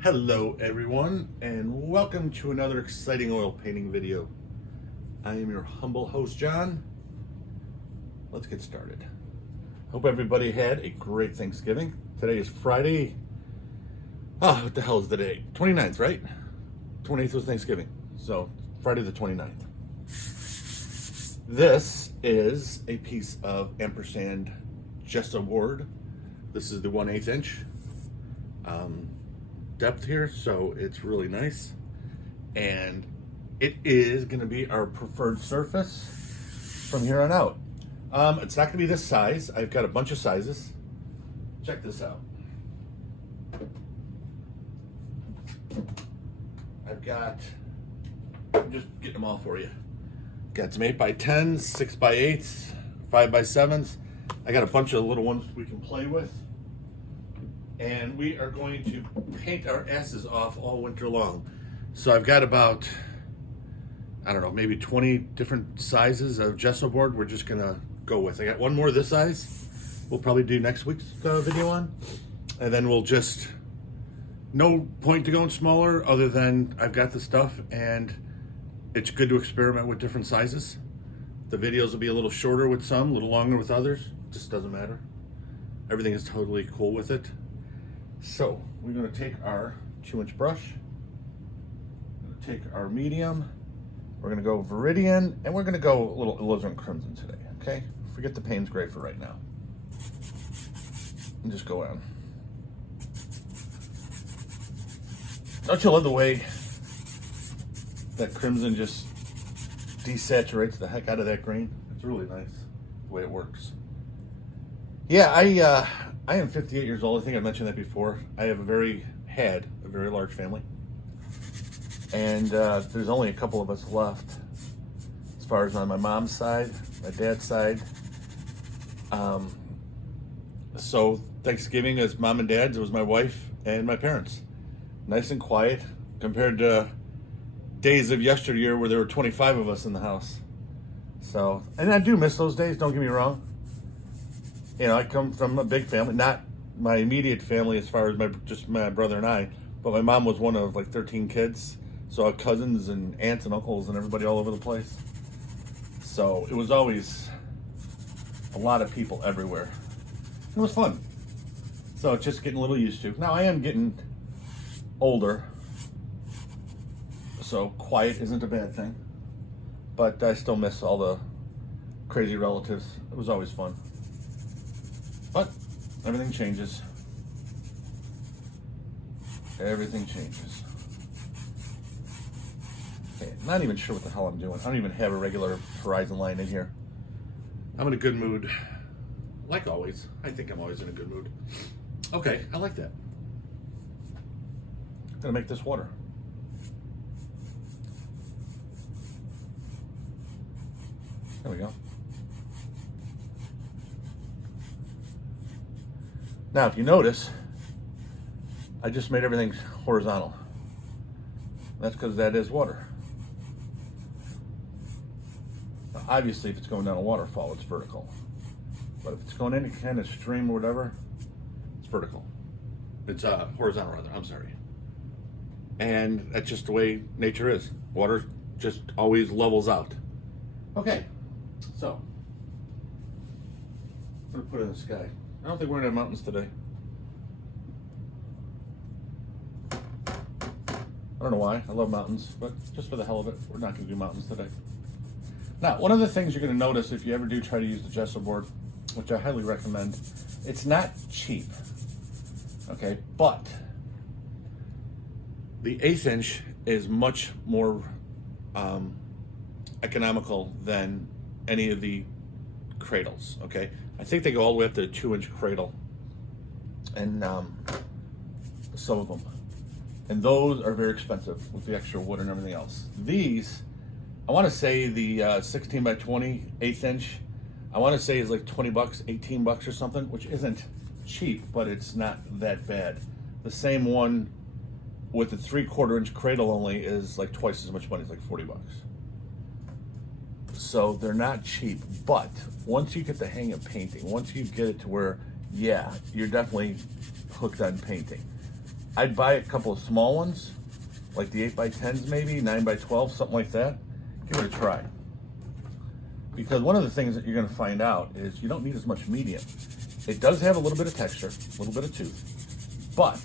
Hello everyone, and welcome to another exciting oil painting video. I am your humble host, John. Let's get started. Hope everybody had a great Thanksgiving. Today is Friday. Oh, what the hell is the day? 29th, right? 28th was Thanksgiving. So, Friday the 29th. This is a piece of Ampersand Gessobord. This is the 1/8 inch. Depth here, so it's really nice, and it is going to be our preferred surface from here on out. It's not going to be this size. I've got a bunch of sizes. Check this out. I'm just getting them all for you. Got some 8x10s, 6x8s, 5x7s. I got a bunch of little ones we can play with. And we are going to paint our asses off all winter long. So I've got about, I don't know, maybe 20 different sizes of Gessobord we're just gonna go with. I got one more this size we'll probably do next week's video on. And then we'll just, no point to going smaller other than I've got the stuff and it's good to experiment with different sizes. The videos will be a little shorter with some, a little longer with others. Just doesn't matter. Everything is totally cool with it. So we're going to take our 2-inch brush, take our medium, we're going to go Viridian, and we're going to go a little Alizarin Crimson today, okay? Forget the Payne's gray for right now. And just go on. Don't you love the way that Crimson just desaturates the heck out of that green? It's really nice the way it works. Yeah, I am 58 years old. I think I mentioned that before. I have had a very large family. And there's only a couple of us left as far as on my mom's side, my dad's side. So Thanksgiving is mom and dad's. It was my wife and my parents. Nice and quiet compared to days of yesteryear where there were 25 of us in the house. So, and I do miss those days, don't get me wrong. You know, I come from a big family, not my immediate family as far as just my brother and I, but my mom was one of like 13 kids. So I had cousins and aunts and uncles and everybody all over the place. So it was always a lot of people everywhere. It was fun. So it's just getting a little used to. Now I am getting older, so quiet isn't a bad thing. But I still miss all the crazy relatives. It was always fun. But everything changes. Everything changes. Okay, not even sure what the hell I'm doing. I don't even have a regular horizon line in here. I'm in a good mood. Like always. I think I'm always in a good mood. Okay, I like that. I'm gonna make this water. There we go. Now, if you notice, I just made everything horizontal. That's because that is water. Now, obviously, if it's going down a waterfall, it's vertical. But if it's going any kind of stream or whatever, it's vertical. It's horizontal, rather. I'm sorry. And that's just the way nature is. Water just always levels out. Okay, so I'm gonna put it in the sky. I don't think we're gonna have mountains today. I don't know why. I love mountains, but just for the hell of it, we're not gonna do mountains today. Now, one of the things you're gonna notice if you ever do try to use the Gessobord, which I highly recommend, it's not cheap, okay? But the 1/8 inch is much more economical than any of the cradles, okay? I think they go all the way up to a 2-inch cradle, and some of them. And those are very expensive with the extra wood and everything else. These, I want to say the 16x20 1/8 inch, I want to say is like 20 bucks, 18 bucks or something, which isn't cheap, but it's not that bad. The same one with the 3/4 inch cradle only is like twice as much money. It's like 40 bucks. So they're not cheap, but once you get the hang of painting, once you get it to where, yeah, you're definitely hooked on painting. I'd buy a couple of small ones, like the 8x10s maybe, 9x12, something like that. Give it a try. Because one of the things that you're going to find out is you don't need as much medium. It does have a little bit of texture, a little bit of tooth, but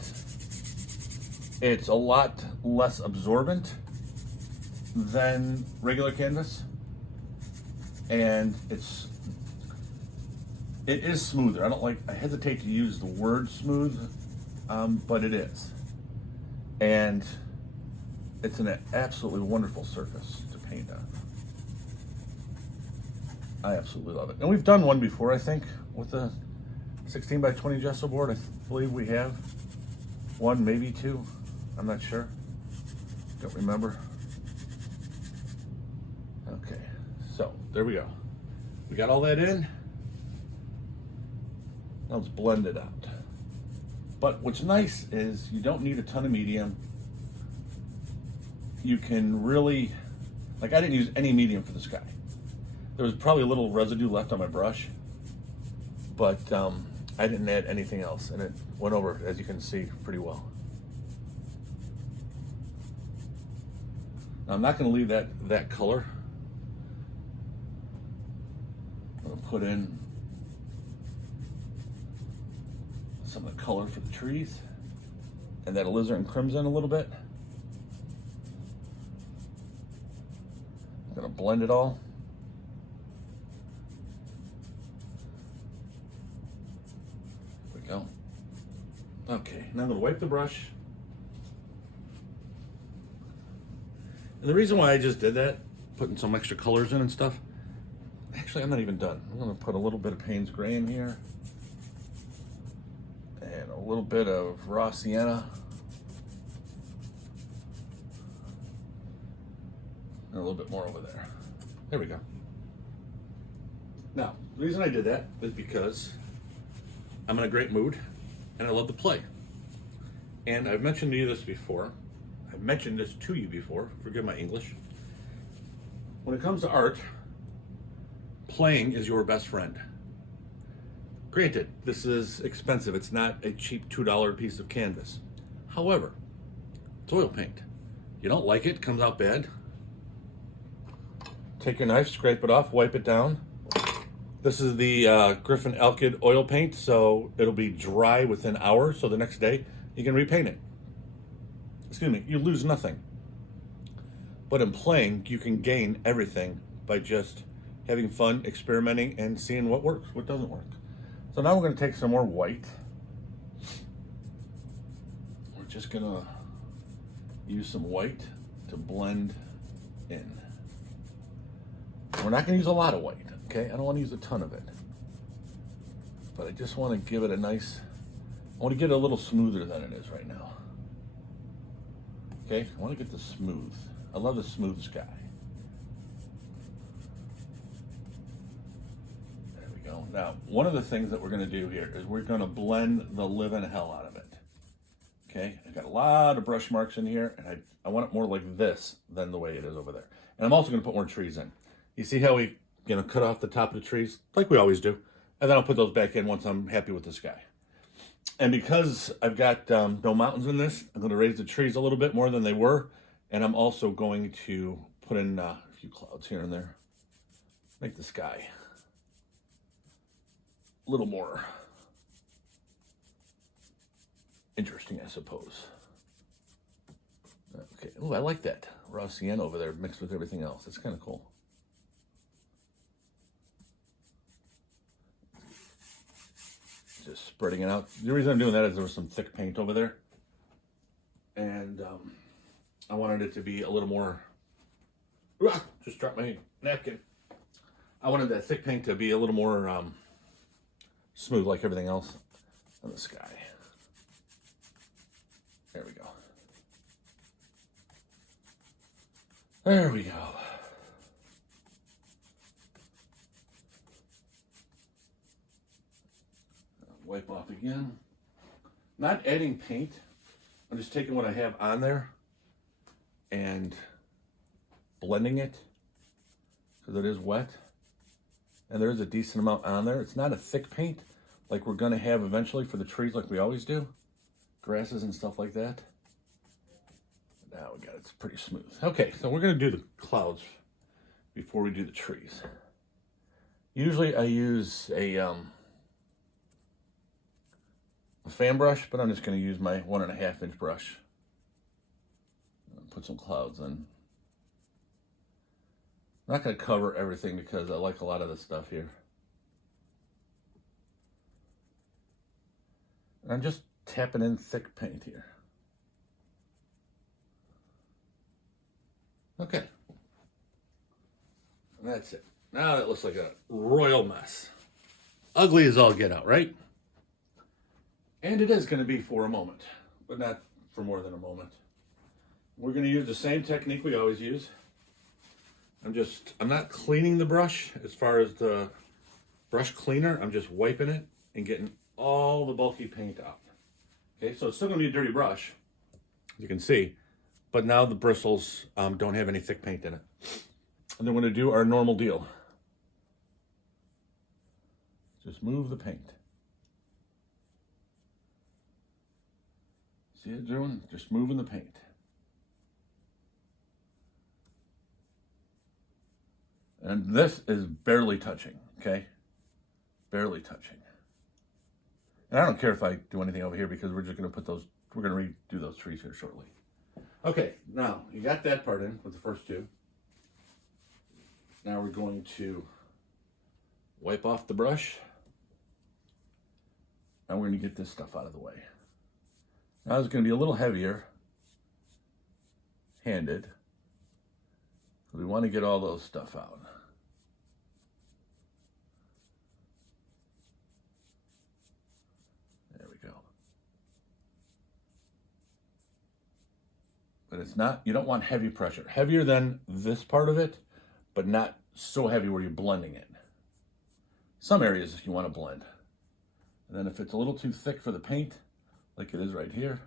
it's a lot less absorbent than regular canvas, and it is smoother. I hesitate to use the word smooth, but it is, and it's an absolutely wonderful surface to paint on. I absolutely love it. And we've done one before, I think, with the 16x20 Gessobord. I believe we have one, maybe two. I'm not sure. Don't remember. Okay, so there we go. We got all that in. Now let's blend it out. But what's nice is you don't need a ton of medium. You can really, like I didn't use any medium for this guy. There was probably a little residue left on my brush, but I didn't add anything else, and it went over, as you can see, pretty well. Now, I'm not going to leave that color. I'm going to put in some of the color for the trees and that Alizarin Crimson a little bit. I'm going to blend it all. There we go. Okay, now I'm going to wipe the brush. And the reason why I just did that, putting some extra colors in and stuff, actually I'm not even done. I'm going to put a little bit of Payne's Gray in here, and a little bit of raw sienna, and a little bit more over there. There we go. Now, the reason I did that is because I'm in a great mood and I love to play. And I've mentioned to you this before. I've mentioned this to you before, forgive my English. When it comes to art, playing is your best friend. Granted, this is expensive. It's not a cheap $2 piece of canvas. However, it's oil paint. You don't like it, comes out bad. Take your knife, scrape it off, wipe it down. This is the Griffin Alkyd oil paint, so it'll be dry within hours, so the next day you can repaint it. Excuse me, you lose nothing. But in playing, you can gain everything by just having fun, experimenting, and seeing what works, what doesn't work. So now we're going to take some more white. We're just going to use some white to blend in. We're not going to use a lot of white, okay? I don't want to use a ton of it. But I just want to give it a nice, I want to get it a little smoother than it is right now. Okay, I want to get this smooth. I love the smooth sky. There we go. Now, one of the things that we're going to do here is we're going to blend the living hell out of it. Okay, I've got a lot of brush marks in here, and I want it more like this than the way it is over there. And I'm also going to put more trees in. You see how we cut off the top of the trees, like we always do, and then I'll put those back in once I'm happy with the sky. And because I've got no mountains in this, I'm going to raise the trees a little bit more than they were, and I'm also going to put in a few clouds here and there. Make the sky a little more interesting, I suppose. Okay, oh, I like that raw sienna over there mixed with everything else. It's kind of cool. Just spreading it out. The reason I'm doing that is there was some thick paint over there, and I wanted it to be a little more, just dropped my napkin. I wanted that thick paint to be a little more smooth like everything else on the sky. There we go. There we go. Wipe off again. Not adding paint. I'm just taking what I have on there and blending it because it is wet. And there is a decent amount on there. It's not a thick paint like we're going to have eventually for the trees like we always do. grasses and stuff like that. Now we got it's pretty smooth. Okay, so we're gonna do the clouds before we do the trees. Usually I use a fan brush, but I'm just gonna use my 1.5 inch brush. Put some clouds in. I'm not gonna cover everything because I like a lot of the stuff here. And I'm just tapping in thick paint here. Okay. And that's it. Now it looks like a royal mess. Ugly as all get out, right? And it is going to be for a moment, but not for more than a moment. We're going to use the same technique we always use. I'm not cleaning the brush as far as the brush cleaner. I'm just wiping it and getting all the bulky paint out. Okay, so it's still going to be a dirty brush, as you can see, but now the bristles don't have any thick paint in it. And then we're going to do our normal deal. Just move the paint. See it doing? Just moving the paint. And this is barely touching, okay? Barely touching. And I don't care if I do anything over here because we're just going to put those, we're going to redo those trees here shortly. Okay, now you got that part in with the first two. Now we're going to wipe off the brush. And we're going to get this stuff out of the way. Now it's going to be a little heavier handed. So we want to get all those stuff out. There we go. But it's not, you don't want heavy pressure. Heavier than this part of it, but not so heavy where you're blending it. Some areas you want to blend. And then if it's a little too thick for the paint, like it is right here,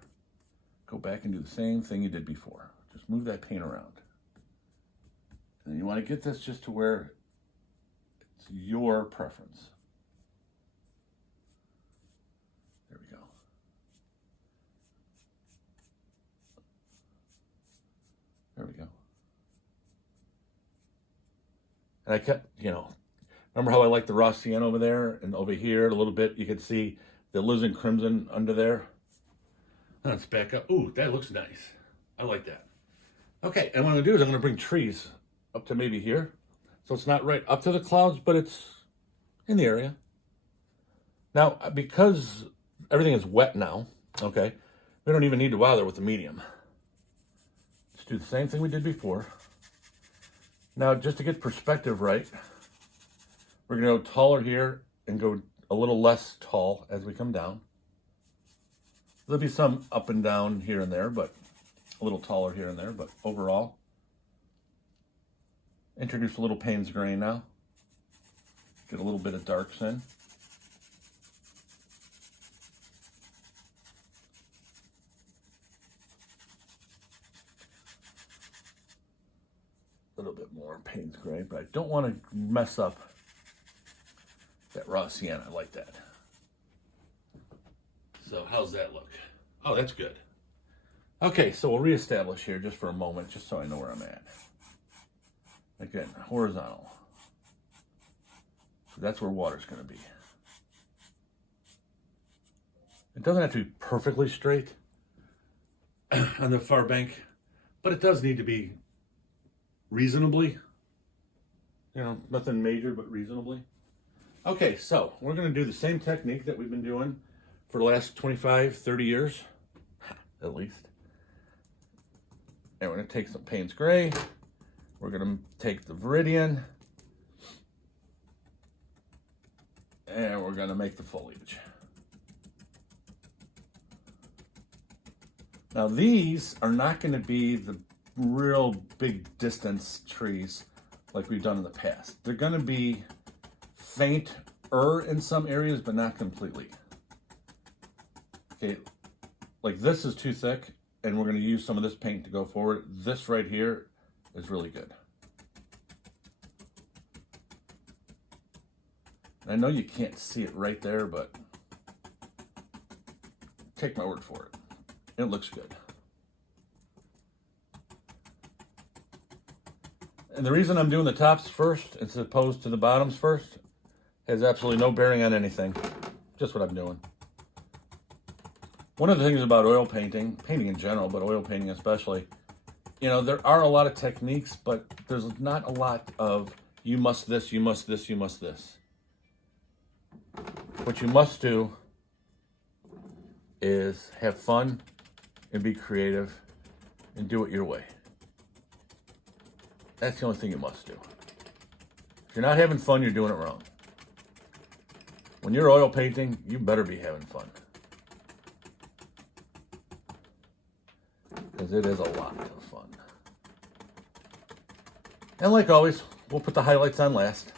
go back and do the same thing you did before. Just move that paint around. And then you want to get this just to where it's your preference. There we go. There we go. And I kept, remember how I like the raw sienna over there and over here a little bit? You could see the Alizarin Crimson under there. Let's back up. Ooh, that looks nice. I like that. Okay, and what I'm going to do is I'm going to bring trees up to maybe here. So it's not right up to the clouds, but it's in the area. Now, because everything is wet now, okay, we don't even need to bother with the medium. Just do the same thing we did before. Now, just to get perspective right, we're going to go taller here and go a little less tall as we come down. There'll be some up and down here and there, but a little taller here and there, but overall, introduce a little Payne's gray now. Get a little bit of darks in. A little bit more Payne's gray, but I don't want to mess up that raw sienna. I like that. So how's that look? Oh, that's good. Okay, so we'll reestablish here just for a moment, just so I know where I'm at. Again, horizontal. So that's where water's going to be. It doesn't have to be perfectly straight on the far bank, but it does need to be reasonably. Nothing major, but reasonably. Okay, so we're going to do the same technique that we've been doing for the last 25, 30 years, at least. And we're going to take some Payne's gray. We're going to take the Viridian. And we're going to make the foliage. Now these are not going to be the real big distance trees like we've done in the past. They're going to be fainter in some areas, but not completely. Okay, like this is too thick, and we're going to use some of this paint to go forward. This right here is really good. And I know you can't see it right there, but take my word for it. It looks good. And the reason I'm doing the tops first as opposed to the bottoms first has absolutely no bearing on anything. Just what I'm doing. One of the things about oil painting, painting in general, but oil painting especially, you know, there are a lot of techniques, but there's not a lot of you must this, you must this, you must this. What you must do is have fun and be creative and do it your way. That's the only thing you must do. If you're not having fun, you're doing it wrong. When you're oil painting, you better be having fun. Because it is a lot of fun. And like always, we'll put the highlights on last.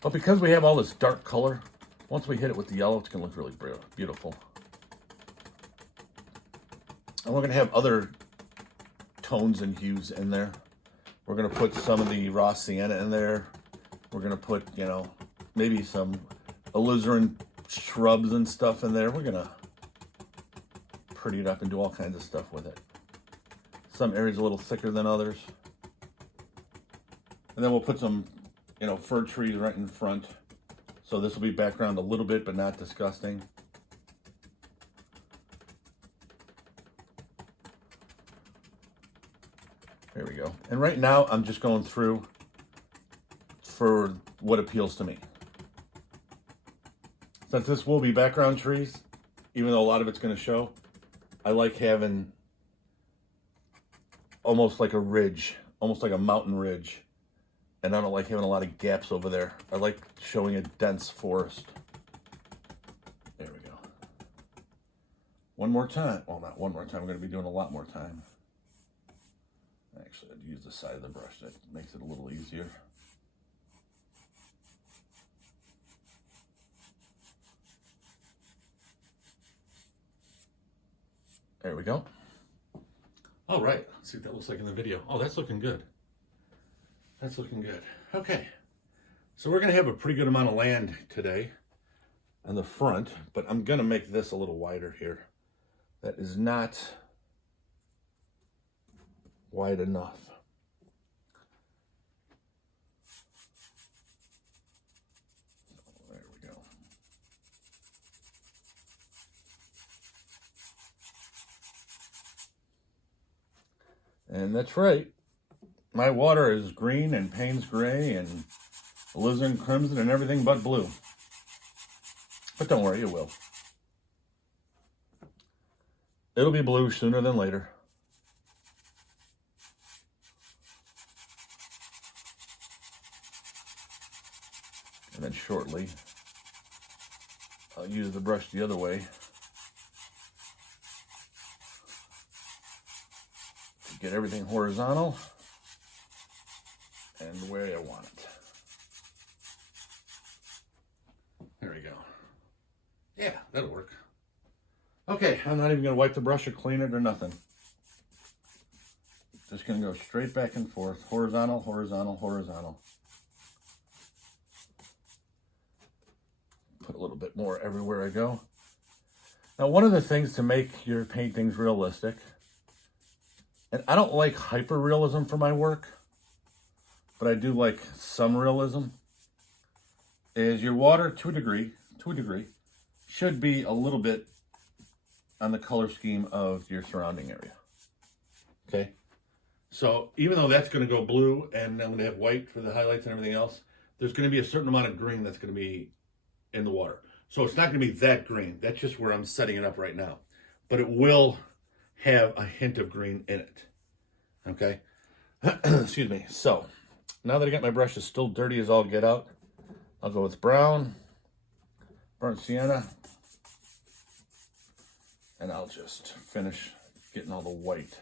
But because we have all this dark color, once we hit it with the yellow, it's going to look really beautiful. And we're going to have other tones and hues in there. We're going to put some of the raw sienna in there. We're going to put, you know, maybe some alizarin shrubs and stuff in there. We're going to pretty it up and do all kinds of stuff with it. Some areas a little thicker than others. And then we'll put some, you know, fir trees right in front. So this will be background a little bit, but not disgusting. There we go. And right now I'm just going through for what appeals to me. Since this will be background trees, even though a lot of it's going to show, I like having almost like a ridge, almost like a mountain ridge. And I don't like having a lot of gaps over there. I like showing a dense forest. There we go. One more time. Well, not one more time. I'm going to be doing a lot more time. Actually, I'd use the side of the brush. That makes it a little easier. There we go. All right. Let's see what that looks like in the video. Oh, that's looking good. That's looking good. Okay. So we're going to have a pretty good amount of land today on the front, but I'm going to make this a little wider here. That is not wide enough. There we go. And that's right. My water is green and Payne's gray and Alizarin Crimson and everything but blue. But don't worry, it will. It'll be blue sooner than later. And then shortly, I'll use the brush the other way to get everything horizontal and the way I want it. There we go. Yeah, that'll work. Okay, I'm not even going to wipe the brush or clean it or nothing. Just going to go straight back and forth, horizontal, horizontal, horizontal. Put a little bit more everywhere I go. Now, one of the things to make your paintings realistic, and I don't like hyper-realism for my work, but I do like some realism, is your water to a degree, should be a little bit on the color scheme of your surrounding area. Okay? So even though that's going to go blue and I'm going to have white for the highlights and everything else, there's going to be a certain amount of green that's going to be in the water. So it's not going to be that green. That's just where I'm setting it up right now. But it will have a hint of green in it. Okay? Excuse me. So now that I got my brushes still dirty as all get out, I'll go with brown, burnt sienna, and I'll just finish getting all the white.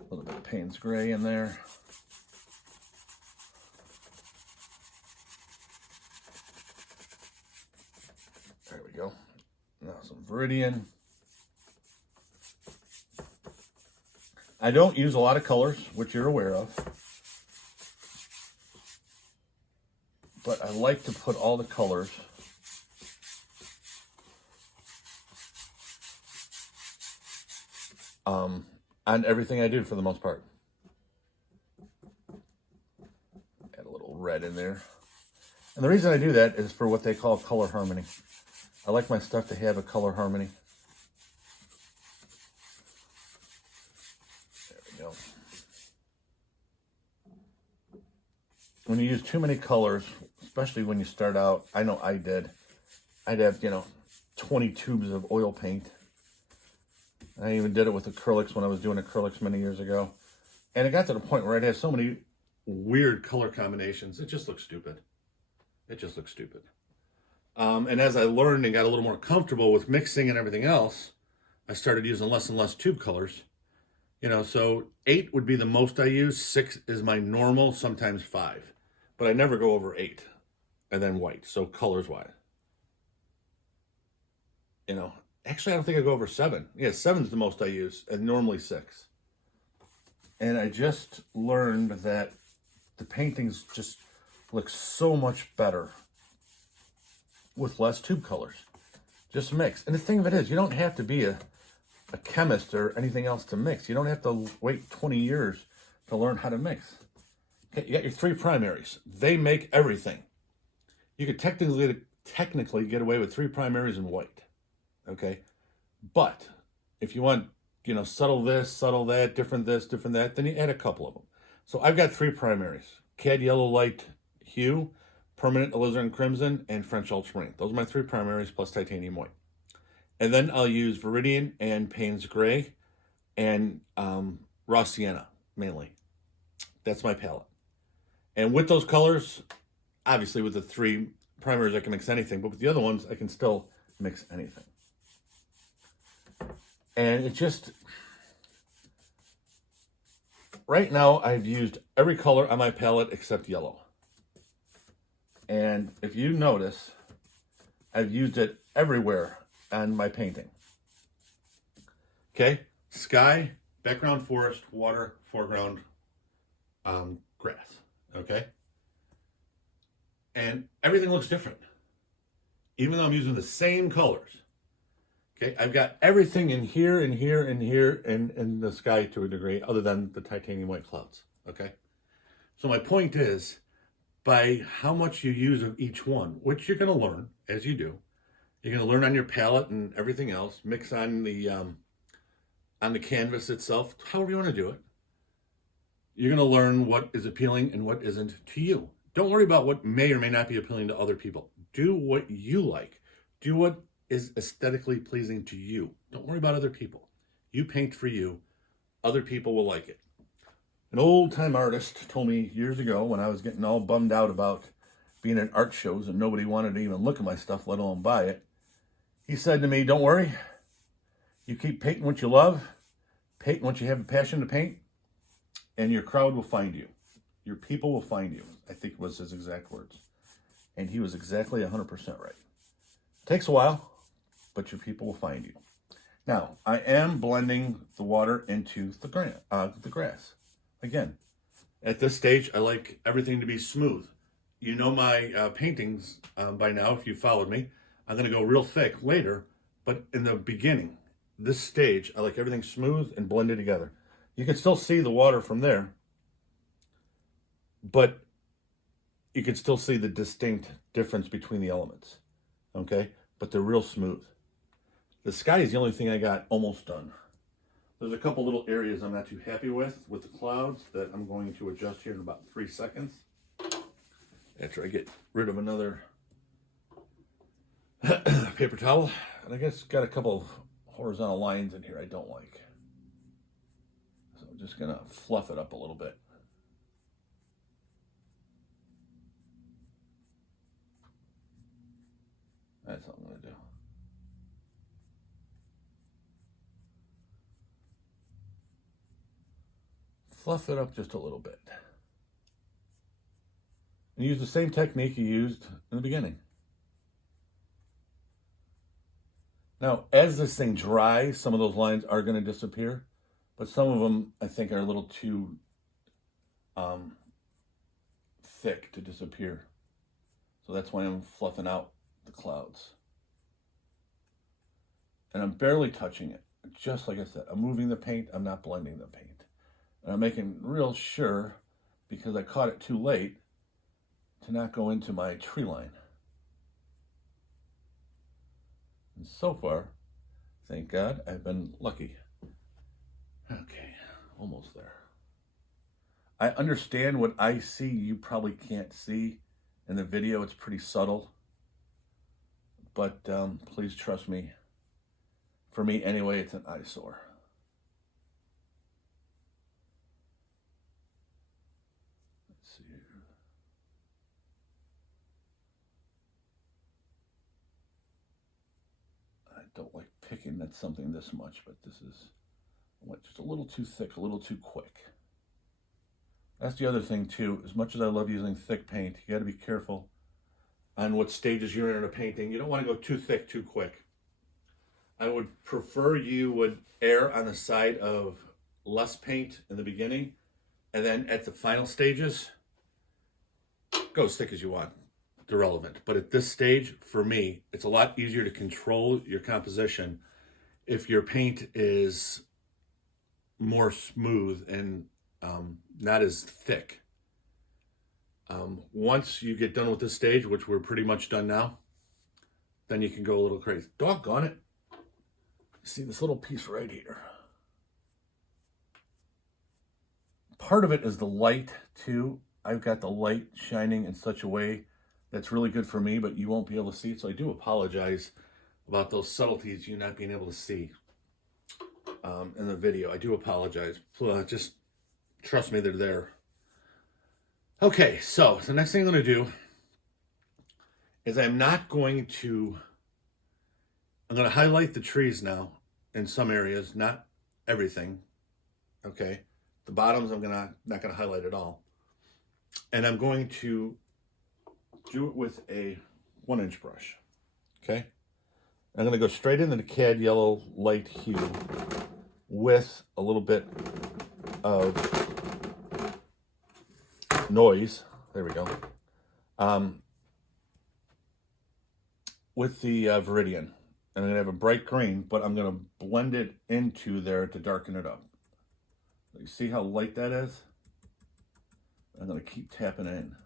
A little bit of Payne's gray in there. There we go. Now some Viridian. I don't use a lot of colors, which you're aware of. But I like to put all the colors on everything I do for the most part. Add a little red in there. And the reason I do that is for what they call color harmony. I like my stuff to have a color harmony. There we go. When you use too many colors, especially when you start out, I know I did. I'd have, 20 tubes of oil paint. I even did it with acrylics when I was doing acrylics many years ago. And it got to the point where I'd have so many weird color combinations. It just looks stupid. It just looks stupid. And as I learned and got a little more comfortable with mixing and everything else, I started using less and less tube colors. So 8 would be the most I use. 6 is my normal, sometimes 5. But I never go over 8. And then white, so colors wise. Actually, I don't think I go over 7. Yeah, 7's the most I use, and normally 6. And I just learned that the paintings just look so much better with less tube colors. Just mix. And the thing of it is, you don't have to be a chemist or anything else to mix. You don't have to wait 20 years to learn how to mix. Okay, you got your 3 primaries. They make everything. You could technically get away with 3 primaries in white. Okay, but if you want, subtle this, subtle that, different this, different that, then you add a couple of them. So I've got 3 primaries: Cad Yellow Light Hue, Permanent Alizarin Crimson, and French Ultramarine. Those are my 3 primaries plus titanium white. And then I'll use Viridian and Payne's Gray and Raw Sienna mainly. That's my palette. And with those colors, obviously with the 3 primaries I can mix anything, but with the other ones I can still mix anything. And it just, right now I've used every color on my palette except yellow. And if you notice, I've used it everywhere on my painting. Okay, sky, background forest, water, foreground, grass, okay? And everything looks different, even though I'm using the same colors. Okay, I've got everything in here, and here, and here, and in the sky to a degree, other than the titanium white clouds, okay? So my point is, by how much you use of each one, which you're going to learn as you do, you're going to learn on your palette and everything else, mix on the canvas itself, however you want to do it. You're going to learn what is appealing and what isn't to you. Don't worry about what may or may not be appealing to other people. Do what you like. Do what is aesthetically pleasing to you. Don't worry about other people. You paint for you. Other people will like it. An old-time artist told me years ago when I was getting all bummed out about being at art shows and nobody wanted to even look at my stuff, let alone buy it. He said to me, don't worry. You keep painting what you love, paint what you have a passion to paint, and your crowd will find you. Your people will find you, I think was his exact words. And he was exactly 100% right. Takes a while, but your people will find you. Now, I am blending the water into the grass. Again, at this stage, I like everything to be smooth. You know my paintings by now, if you followed me. I'm going to go real thick later, but in the beginning, this stage, I like everything smooth and blended together. You can still see the water from there, but you can still see the distinct difference between the elements. Okay, but they're real smooth. The sky is the only thing I got almost done. There's a couple little areas I'm not too happy with the clouds that I'm going to adjust here in about 3 seconds. After I get rid of another paper towel. And I guess got a couple of horizontal lines in here I don't like. So I'm just gonna fluff it up a little bit. That's what I'm going to do. Fluff it up just a little bit. And use the same technique you used in the beginning. Now, as this thing dries, some of those lines are going to disappear, but some of them, I think, are a little too thick to disappear. So that's why I'm fluffing out the clouds. And I'm barely touching it. just like I said, I'm moving the paint, I'm not blending the paint. And I'm making real sure, because I caught it too late, to not go into my tree line. And so far, thank God, I've been lucky. Okay, almost there. I understand what I see you probably can't see in the video. It's pretty subtle. But please trust me. For me anyway, it's an eyesore. Let's see here. I don't like picking at something this much, but this is just a little too thick, a little too quick. That's the other thing too. As much as I love using thick paint, you got to be careful on what stages you're in a painting. You don't want to go too thick, too quick. I would prefer you would err on the side of less paint in the beginning, and then at the final stages, go as thick as you want. It's irrelevant. But at this stage, for me, it's a lot easier to control your composition if your paint is more smooth and not as thick. Once you get done with this stage, which we're pretty much done now, then you can go a little crazy. Doggone it. See this little piece right here. Part of it is the light too. I've got the light shining in such a way that's really good for me, but you won't be able to see it. So I do apologize about those subtleties you not being able to see in the video. I do apologize. Just trust me, they're there. Okay, so the next thing I'm going to do is I'm going to highlight the trees now in some areas, not everything. Okay, the bottoms I'm not going to highlight at all. And I'm going to do it with a 1-inch brush. Okay, I'm going to go straight into the Cadmium Yellow Light Hue with a little bit of noise. There we go. With the Viridian. And I'm going to have a bright green, but I'm going to blend it into there to darken it up. You see how light that is? I'm going to keep tapping it in.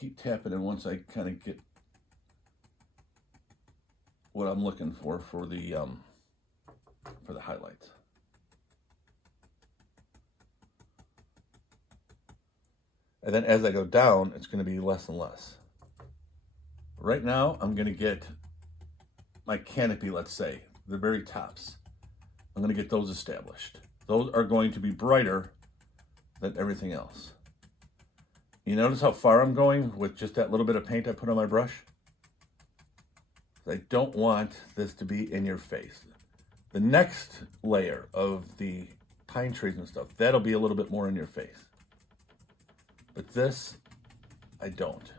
Keep tapping in once I kind of get what I'm looking for the highlights. And then as I go down, it's going to be less and less. Right now, I'm going to get my canopy, let's say, the very tops. I'm going to get those established. Those are going to be brighter than everything else. You notice how far I'm going with just that little bit of paint I put on my brush? I don't want this to be in your face. The next layer of the pine trees and stuff, that'll be a little bit more in your face. But this, I don't.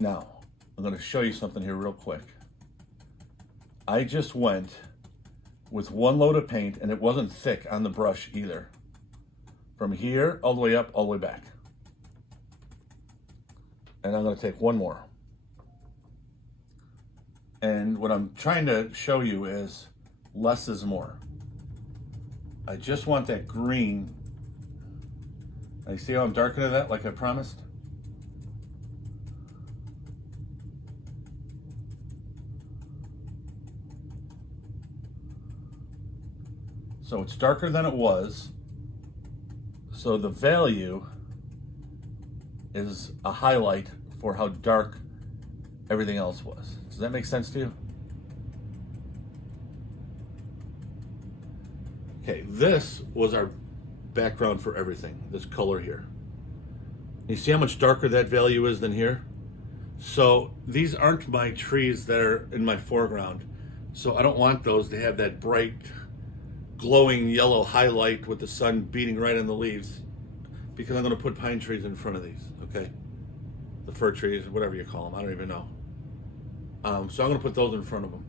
Now, I'm going to show you something here real quick. I just went with one load of paint, and it wasn't thick on the brush either. From here, all the way up, all the way back. And I'm going to take one more. And what I'm trying to show you is less is more. I just want that green. Now you see how I'm darkening that like I promised? So it's darker than it was. So the value is a highlight for how dark everything else was. Does that make sense to you? Okay, this was our background for everything, this color here. You see how much darker that value is than here? So these aren't my trees that are in my foreground. So I don't want those to have that bright, glowing yellow highlight with the sun beating right on the leaves, because I'm going to put pine trees in front of these, okay? The fir trees, whatever you call them, I don't even know. So I'm going to put those in front of them.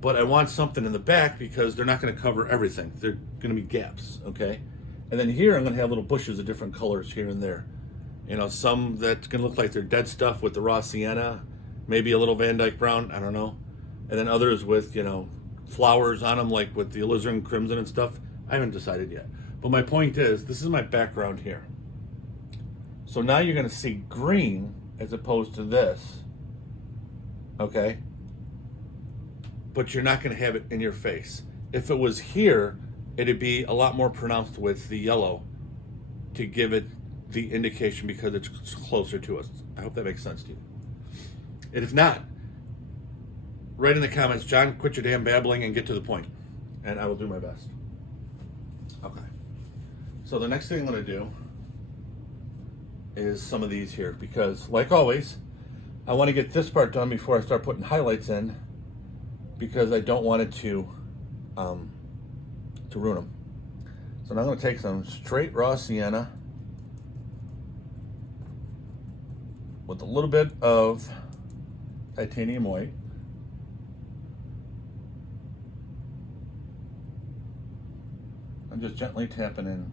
But I want something in the back because they're not going to cover everything. They're going to be gaps, okay? And then here I'm going to have little bushes of different colors here and there. You know, some that's going to look like they're dead stuff with the raw sienna, maybe a little Van Dyke brown, I don't know. And then others with, you know, flowers on them, like with the Alizarin Crimson and stuff. I haven't decided yet. But my point is, this is my background here. So now you're going to see green as opposed to this, okay? But you're not going to have it in your face. If it was here, it'd be a lot more pronounced with the yellow to give it the indication because it's closer to us. I hope that makes sense to you. And if not, write in the comments, John, quit your damn babbling and get to the point. And I will do my best. Okay. So the next thing I'm going to do is some of these here because, like always, I want to get this part done before I start putting highlights in because I don't want it to ruin them. So now I'm going to take some straight raw sienna with a little bit of titanium white. I'm just gently tapping in.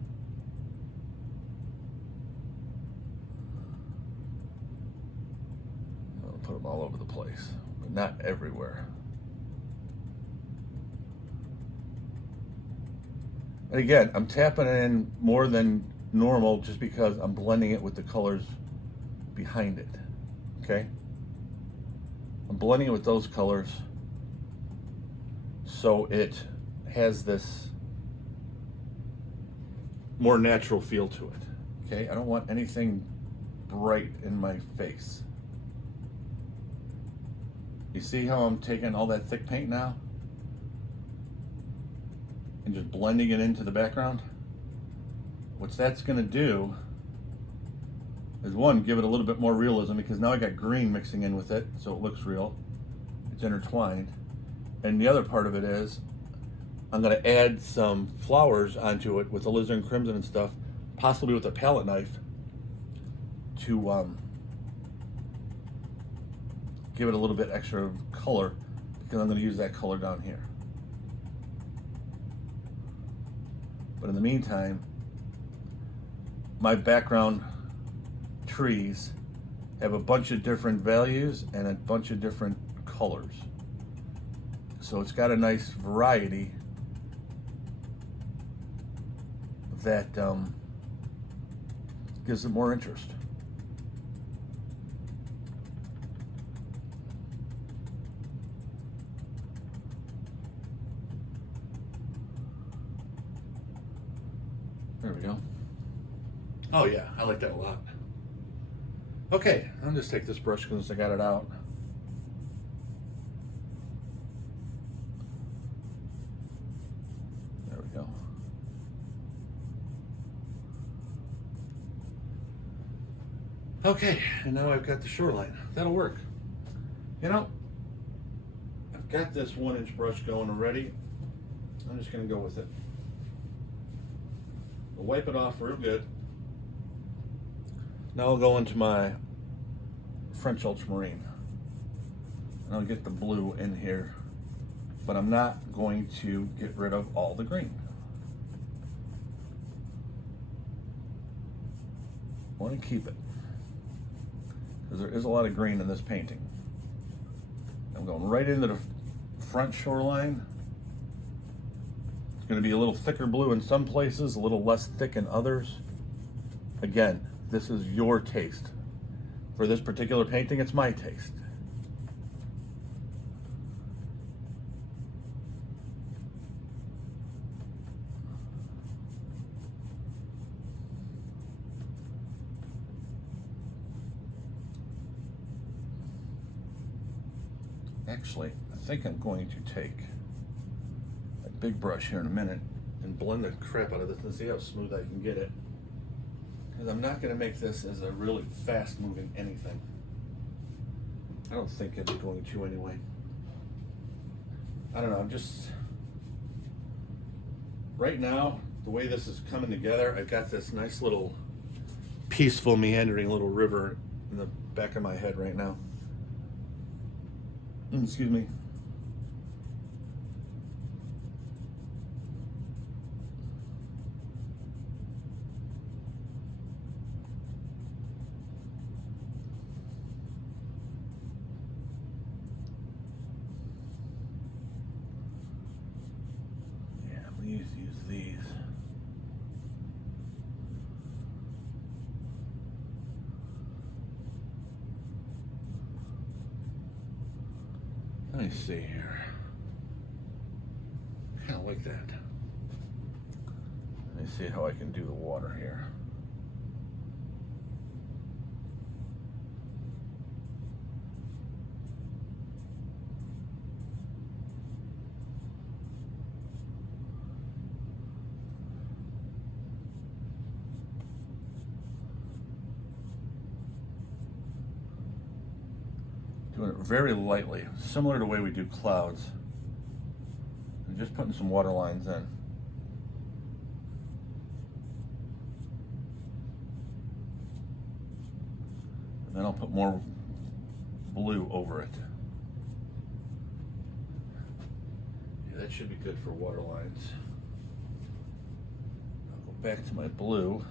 I'll put them all over the place, but not everywhere. And again, I'm tapping in more than normal just because I'm blending it with the colors behind it, okay? I'm blending it with those colors so it has this more natural feel to it, okay? I don't want anything bright in my face. You see how I'm taking all that thick paint now and just blending it into the background? What that's gonna do is, one, give it a little bit more realism because now I got green mixing in with it, so it looks real. It's intertwined. And the other part of it is, I'm gonna add some flowers onto it with Alizarin Crimson and stuff, possibly with a palette knife, to give it a little bit extra color because I'm gonna use that color down here. But in the meantime, my background trees have a bunch of different values and a bunch of different colors. So it's got a nice variety that gives it more interest. There we go. Oh yeah, I like that a lot. Okay, I'll just take this brush because I got it out. There we go. Okay, and now I've got the shoreline. That'll work. You know, I've got this 1-inch brush going already. I'm just gonna go with it. I'll wipe it off real good. Now I'll go into my French ultramarine and I'll get the blue in here, but I'm not going to get rid of all the green. I want to keep it because there is a lot of green in this painting. I'm going right into the front shoreline. It's going to be a little thicker blue in some places, a little less thick in others. Again, this is your taste. For this particular painting, it's my taste. Actually, I think I'm going to take a big brush here in a minute and blend the crap out of this and see how smooth I can get it. Because I'm not going to make this as a really fast moving anything. I don't think it's going to anyway. I don't know, I'm just, right now, the way this is coming together, I've got this nice little peaceful meandering little river in the back of my head right now. Excuse me. Yeah, we used to use these. Let me see here. Kind of like that. Let me see how I can do the water here. Doing it very lightly, similar to the way we do clouds. And just putting some water lines in. And then I'll put more blue over it. Yeah, that should be good for water lines. I'll go back to my blue.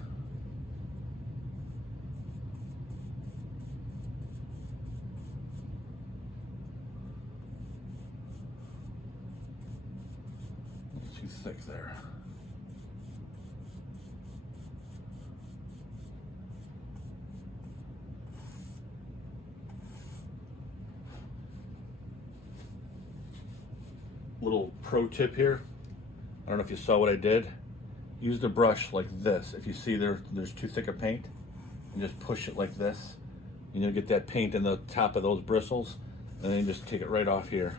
Too thick there. Little pro tip here. I don't know if you saw what I did. Use the brush like this. If you see there's too thick of paint, and just push it like this. You're gonna get that paint in the top of those bristles, and then you just take it right off here.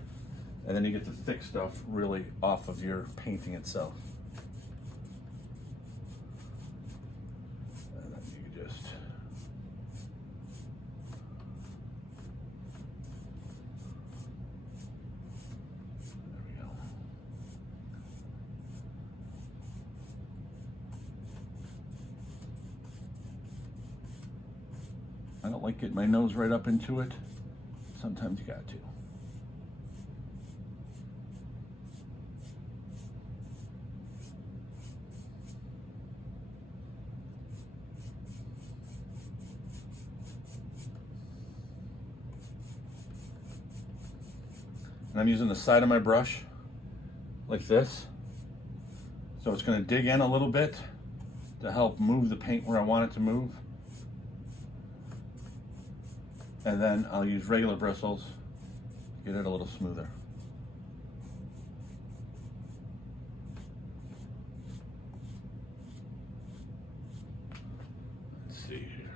And then you get the thick stuff really off of your painting itself. And then you can just there we go. I don't like getting my nose right up into it. Sometimes you got to. And I'm using the side of my brush like this. So it's going to dig in a little bit to help move the paint where I want it to move. And then I'll use regular bristles to get it a little smoother. Let's see here.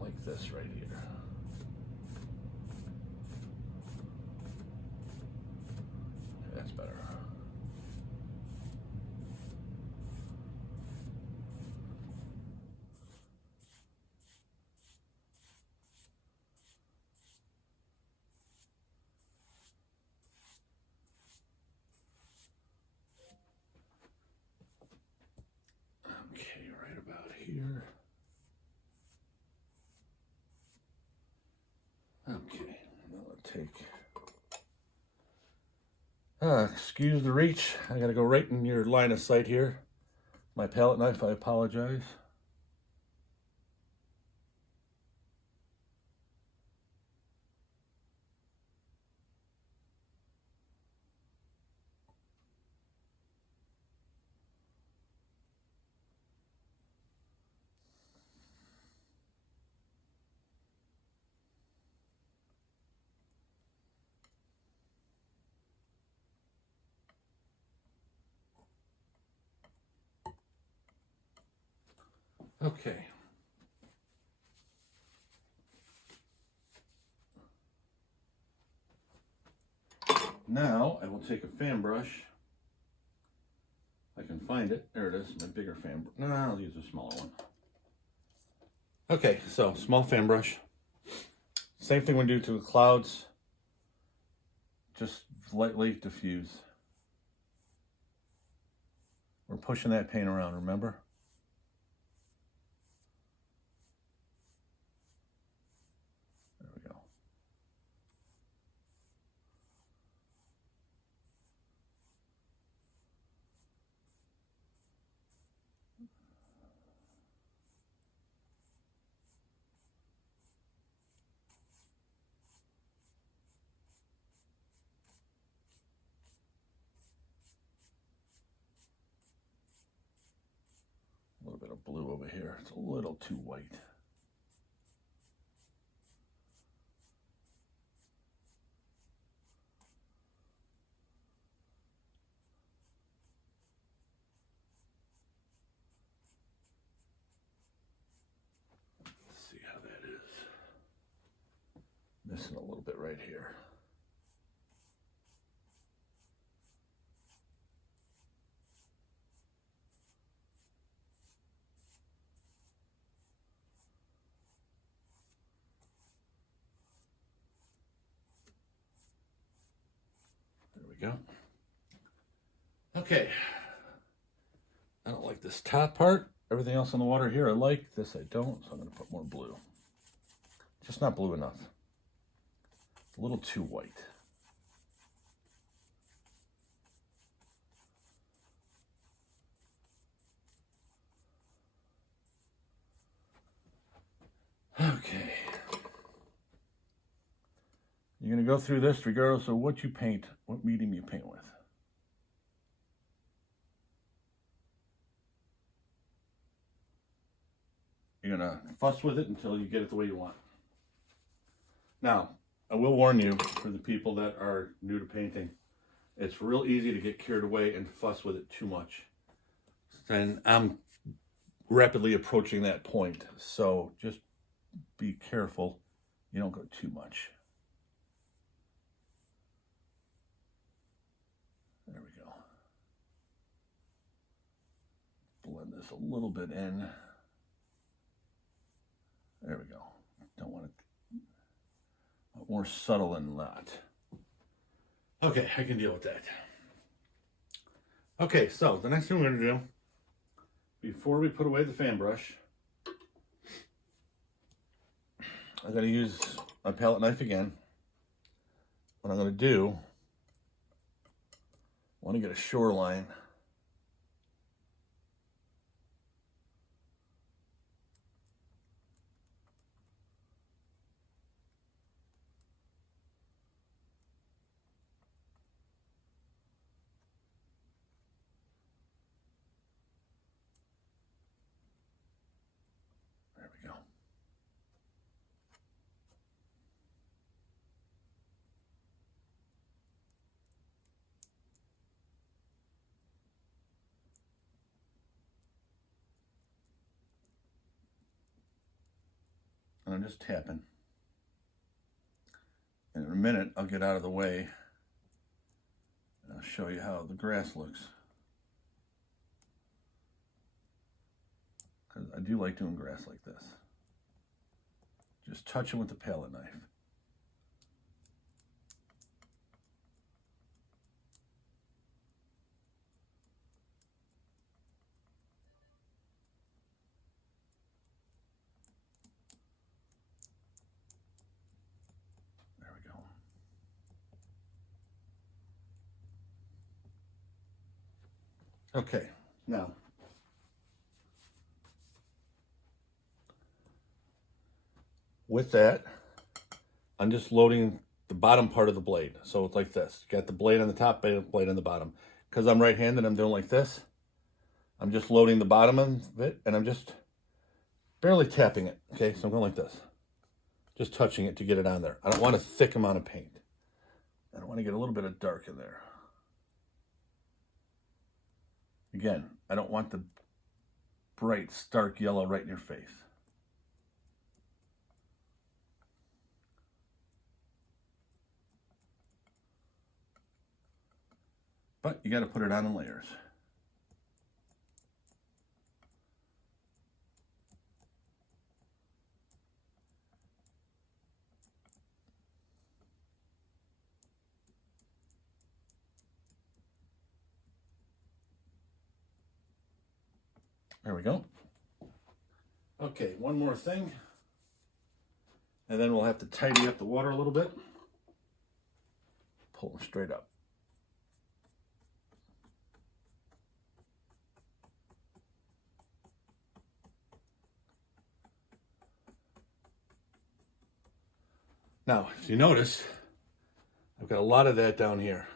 Like this right here. That's better. Okay, right about here. Okay, now I'll take, excuse the reach. I gotta go right in your line of sight here. My palette knife, I apologize. Okay. Now I will take a fan brush. If I can find it. There it is, my bigger fan brush. No, I'll use a smaller one. Okay, so small fan brush. Same thing we do to the clouds. Just lightly diffuse. We're pushing that paint around, remember? bit of blue over here. It's a little too white. Let's see how that is. Missing a little bit right here. Go. Okay. I don't like this top part. Everything else on the water here I like. This I don't, so I'm going to put more blue. Just not blue enough. It's a little too white. Okay. You're going to go through this regardless of what you paint, what medium you paint with. You're going to fuss with it until you get it the way you want. Now, I will warn you, for the people that are new to painting, it's real easy to get carried away and fuss with it too much. And I'm rapidly approaching that point, so just be careful you don't go too much. There we go. Blend this a little bit in. There we go. Don't want it more subtle than that. Okay, I can deal with that. Okay, so the next thing we're going to do, before we put away the fan brush, I'm going to use my palette knife again. What I'm going to do, I want to get a shoreline. There we go. And I'm just tapping. And in a minute, I'll get out of the way and I'll show you how the grass looks. Because I do like doing grass like this. Just touching with the palette knife. Okay, now, with that, I'm just loading the bottom part of the blade. So it's like this. You got the blade on the top, blade on the bottom. Because I'm right-handed, I'm doing like this. I'm just loading the bottom of it, and I'm just barely tapping it. Okay, so I'm going like this. Just touching it to get it on there. I don't want a thick amount of paint. I want to get a little bit of dark in there. Again, I don't want the bright, stark yellow right in your face. But you got to put it on in layers. There we go. Okay, one more thing. And then we'll have to tidy up the water a little bit. Pull them straight up. Now, if you notice, I've got a lot of that down here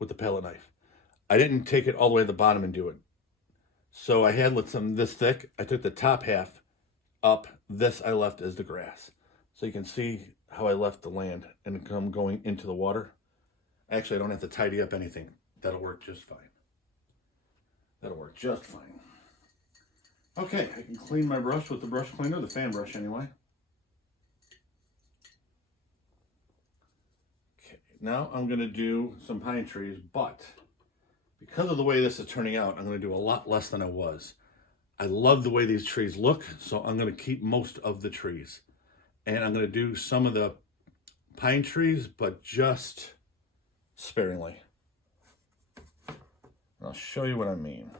with the palette knife. I didn't take it all the way to the bottom and do it. So I had some this thick. I took the top half up. This I left as the grass. So you can see how I left the land and come going into the water. Actually, I don't have to tidy up anything. That'll work just fine. That'll work just fine. Okay, I can clean my brush with the brush cleaner, the fan brush anyway. Okay, now I'm gonna do some pine trees, but because of the way this is turning out, I'm gonna do a lot less than I was. I love the way these trees look, so I'm gonna keep most of the trees. And I'm gonna do some of the pine trees, but just sparingly. I'll show you what I mean.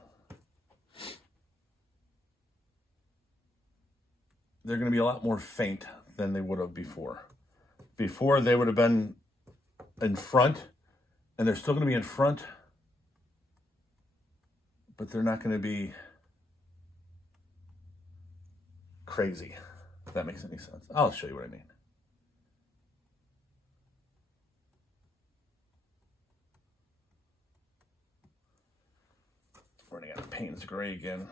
They're going to be a lot more faint than they would have before. Before, they would have been in front, and they're still going to be in front, but they're not going to be crazy, if that makes any sense. I'll show you what I mean. Running out of Payne's gray again.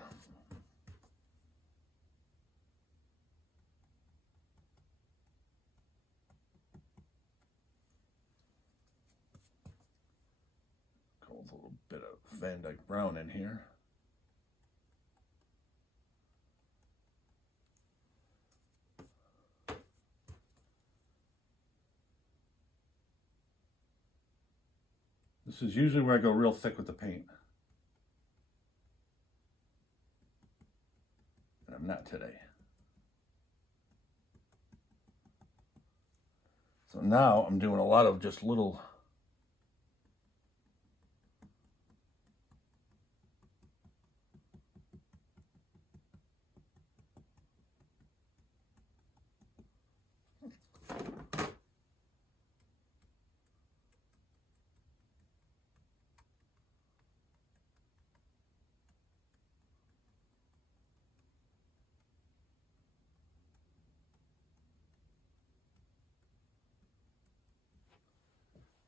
Go with a little bit of Van Dyke Brown in here. This is usually where I go real thick with the paint. I'm not today. So now I'm doing a lot of just little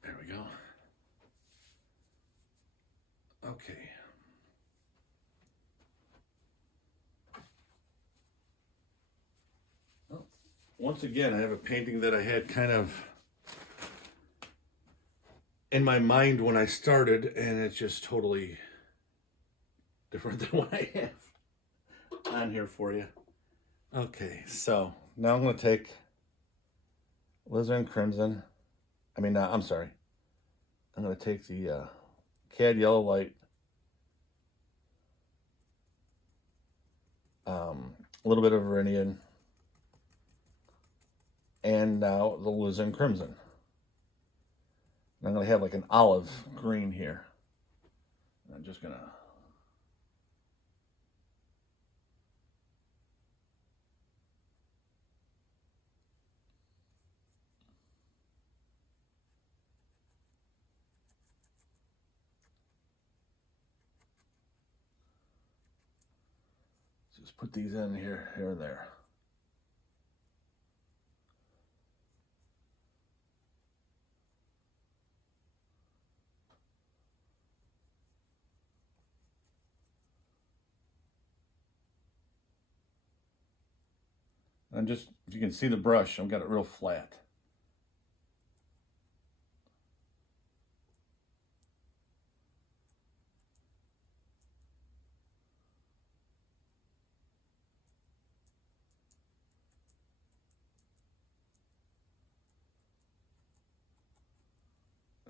There we go. Okay. Well, once again, I have a painting that I had kind of in my mind when I started, and it's just totally different than what I have on here for you. Okay, so now I'm going to take Alizarin Crimson. I'm sorry. I'm going to take the Cadmium Yellow Light, a little bit of Viridian, and now the Alizarin Crimson. And I'm going to have like an olive green here. And I'm just going to just put these in here and there. And just, if you can see the brush, I've got it real flat.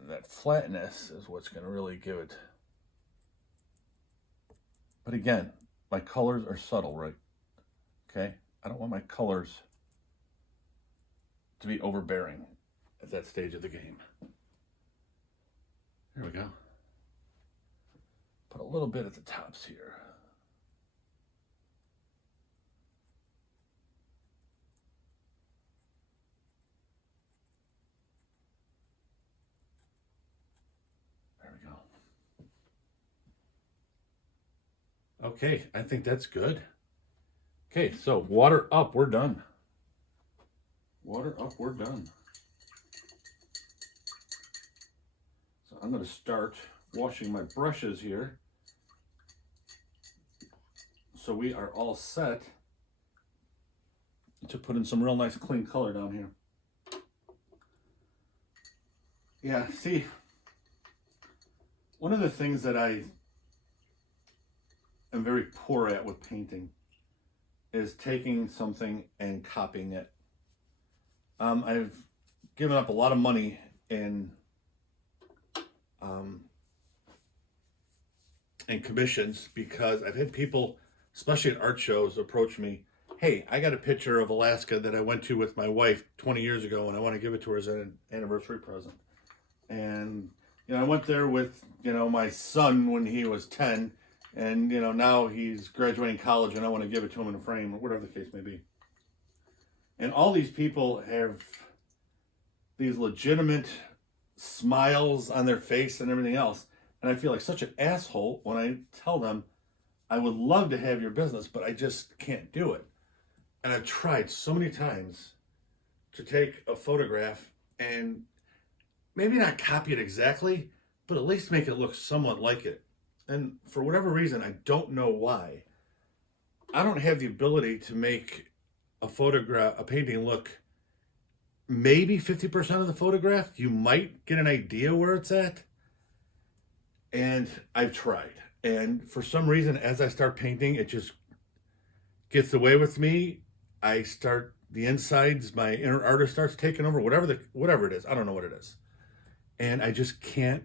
That flatness is what's going to really give it. But again, my colors are subtle, right? Okay? I don't want my colors to be overbearing at that stage of the game. Here we go. Put a little bit at the tops here. Okay, I think that's good. Okay, so water up, we're done. Water up, we're done. So I'm going to start washing my brushes here. So we are all set to put in some real nice clean color down here. Yeah, see, one of the things that I am very poor at with painting is taking something and copying it. I've given up a lot of money in commissions because I've had people, especially at art shows, approach me. Hey, I got a picture of Alaska that I went to with my wife 20 years ago, and I want to give it to her as an anniversary present. And I went there with my son when he was 10, and now he's graduating college, and I want to give it to him in a frame, or whatever the case may be. And all these people have these legitimate smiles on their face and everything else. And I feel like such an asshole when I tell them, I would love to have your business, but I just can't do it. And I've tried so many times to take a photograph and maybe not copy it exactly, but at least make it look somewhat like it. And for whatever reason, I don't know why, I don't have the ability to make a painting look maybe 50% of the photograph. You might get an idea where it's at. And I've tried. And for some reason, as I start painting, it just gets away with me. The insides, my inner artist starts taking over, whatever it is. I don't know what it is. And I just can't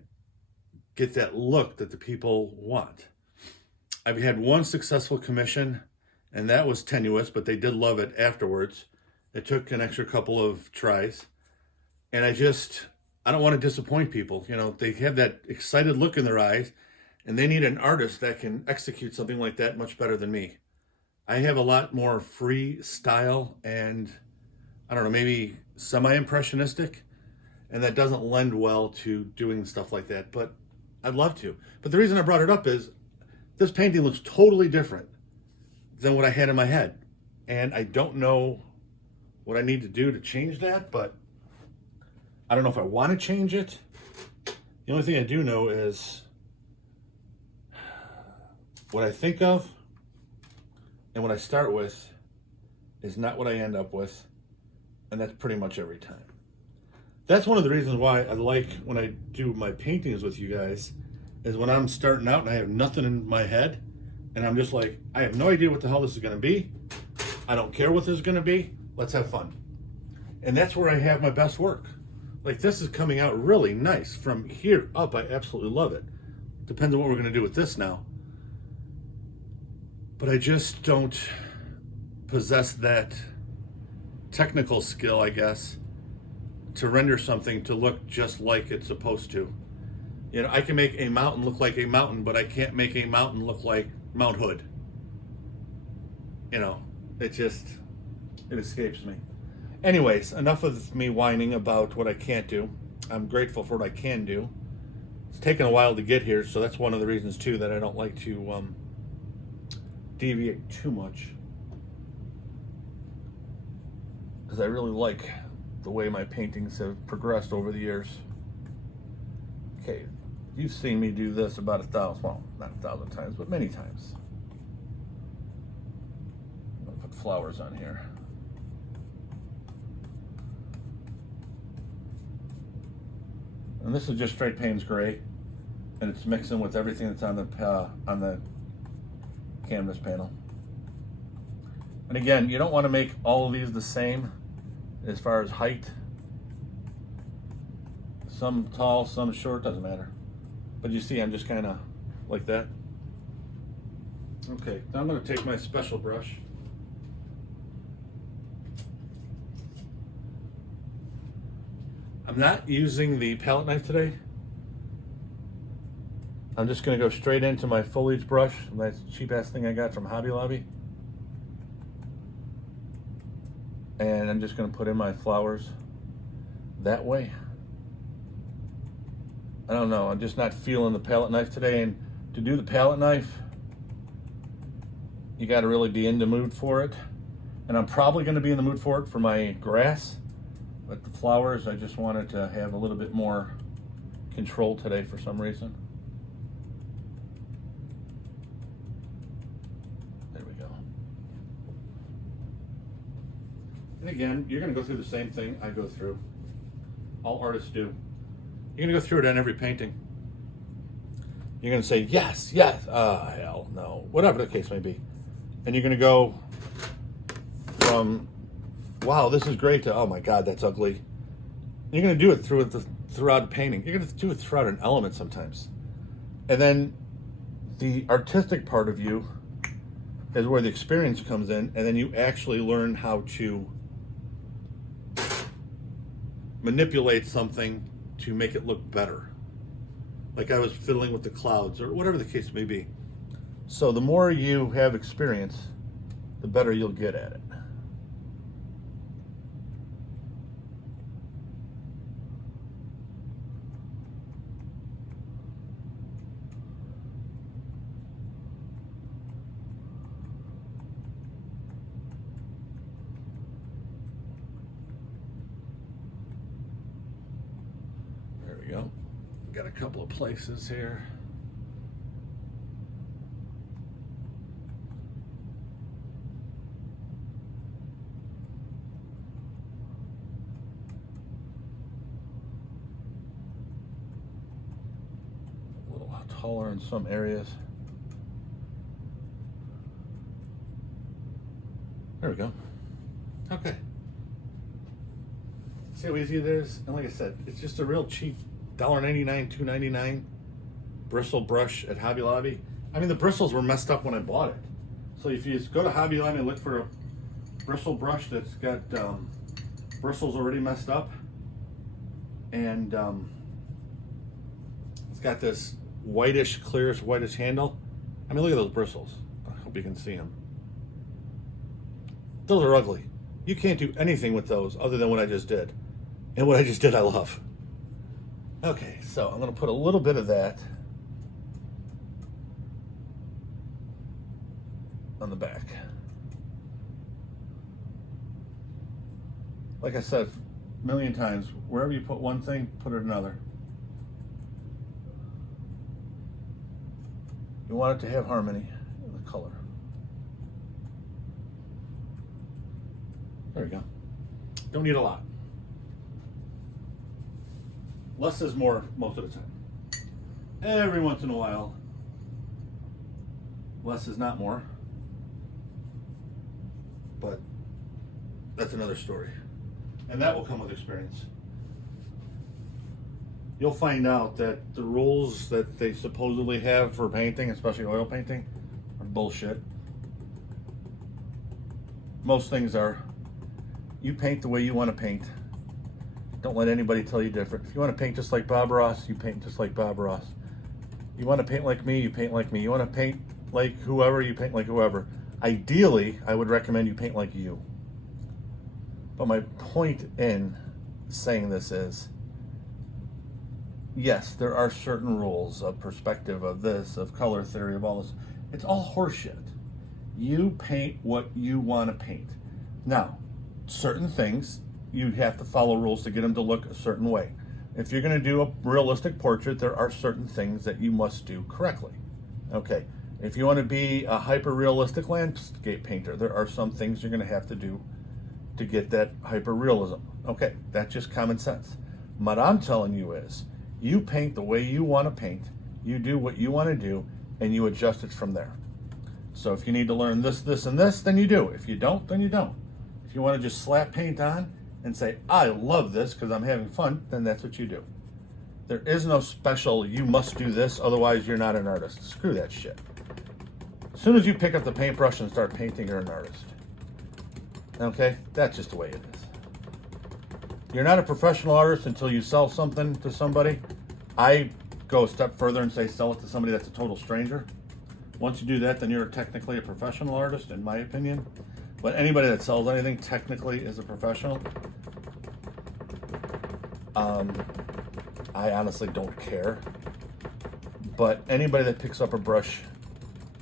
get that look that the people want. I've had one successful commission, and that was tenuous, but they did love it afterwards. It took an extra couple of tries. And I don't want to disappoint people. They have that excited look in their eyes, and they need an artist that can execute something like that much better than me. I have a lot more free style and, I don't know, maybe semi-impressionistic, and that doesn't lend well to doing stuff like that, but I'd love to. But the reason I brought it up is this painting looks totally different than what I had in my head, and I don't know what I need to do to change that, but I don't know if I want to change it. The only thing I do know is what I think of and what I start with is not what I end up with, and that's pretty much every time. That's one of the reasons why I like when I do my paintings with you guys, is when I'm starting out and I have nothing in my head, and I'm just like, I have no idea what the hell this is going to be. I don't care what this is going to be. Let's have fun. And that's where I have my best work. Like, this is coming out really nice from here up. I absolutely love it. Depends on what we're going to do with this now. But I just don't possess that technical skill, I guess, to render something to look just like it's supposed to. I can make a mountain look like a mountain, but I can't make a mountain look like Mount Hood. It escapes me. Anyways, enough of me whining about what I can't do. I'm grateful for what I can do. It's taken a while to get here, so that's one of the reasons, too, that I don't like to deviate too much. Because I really like the way my paintings have progressed over the years. Okay, you've seen me do this about 1,000, well, not 1,000 times, but many times. I'm going to put flowers on here. And this is just straight Payne's gray, and it's mixing with everything that's on the canvas panel. And again, you don't want to make all of these the same as far as height. Some tall, some short, doesn't matter. But you see, I'm just kind of like that. Okay, now I'm going to take my special brush. I'm not using the palette knife today. I'm just going to go straight into my foliage brush, my cheap ass thing I got from Hobby Lobby. And I'm just going to put in my flowers that way. I don't know, I'm just not feeling the palette knife today. And to do the palette knife, you got to really be in the mood for it. And I'm probably going to be in the mood for it for my grass. But the flowers, I just wanted to have a little bit more control today for some reason. There we And again, you're going to go through the same thing I go through. All artists do. You're going to go through it on every painting. You're going to say, yes, yes, hell no, whatever the case may be. And you're going to go from, wow, this is great, to, oh my God, that's ugly. You're going to do it throughout a painting. You're going to do it throughout an element sometimes. And then the artistic part of you is where the experience comes in, and then you actually learn how to manipulate something to make it look better. Like I was fiddling with the clouds or whatever the case may be. So the more you have experience, the better you'll get at it. There we go. Got a couple of places here. A little taller in some areas. There we go. Okay. See how easy it is? And like I said, it's just a real cheap $1.99, $2.99 bristle brush at Hobby Lobby. I mean, the bristles were messed up when I bought it. So if you just go to Hobby Lobby and look for a bristle brush that's got bristles already messed up, and it's got this whitish, clearish, whitish handle. I mean, look at those bristles. I hope you can see them. Those are ugly. You can't do anything with those other than what I just did. And what I just did, I love. Okay, so I'm going to put a little bit of that on the back. Like I said a million times, wherever you put one thing, put it another. You want it to have harmony in the color. There we go. Don't need a lot. Less is more most of the time. Every once in a while, less is not more. But that's another story. And that will come with experience. You'll find out that the rules that they supposedly have for painting, especially oil painting, are bullshit. Most things are, you paint the way you want to paint. Don't let anybody tell you different. If you want to paint just like Bob Ross, you paint just like Bob Ross. You want to paint like me, you paint like me. You want to paint like whoever, you paint like whoever. Ideally, I would recommend you paint like you. But my point in saying this is, yes, there are certain rules of perspective, of this, of color theory, of all this. It's all horseshit. You paint what you want to paint. Now, certain things, you have to follow rules to get them to look a certain way. If you're going to do a realistic portrait, there are certain things that you must do correctly. Okay, if you want to be a hyper-realistic landscape painter, there are some things you're going to have to do to get that hyper-realism. Okay, that's just common sense. What I'm telling you is, you paint the way you want to paint, you do what you want to do, and you adjust it from there. So if you need to learn this, this, and this, then you do. If you don't, then you don't. If you want to just slap paint on and say, I love this because I'm having fun, then that's what you do. There is no special, you must do this, otherwise you're not an artist. Screw that shit. As soon as you pick up the paintbrush and start painting, you're an artist. Okay? That's just the way it is. You're not a professional artist until you sell something to somebody. I go a step further and say sell it to somebody that's a total stranger. Once you do that, then you're technically a professional artist, in my opinion. But anybody that sells anything technically is a professional. I honestly don't care. But anybody that picks up a brush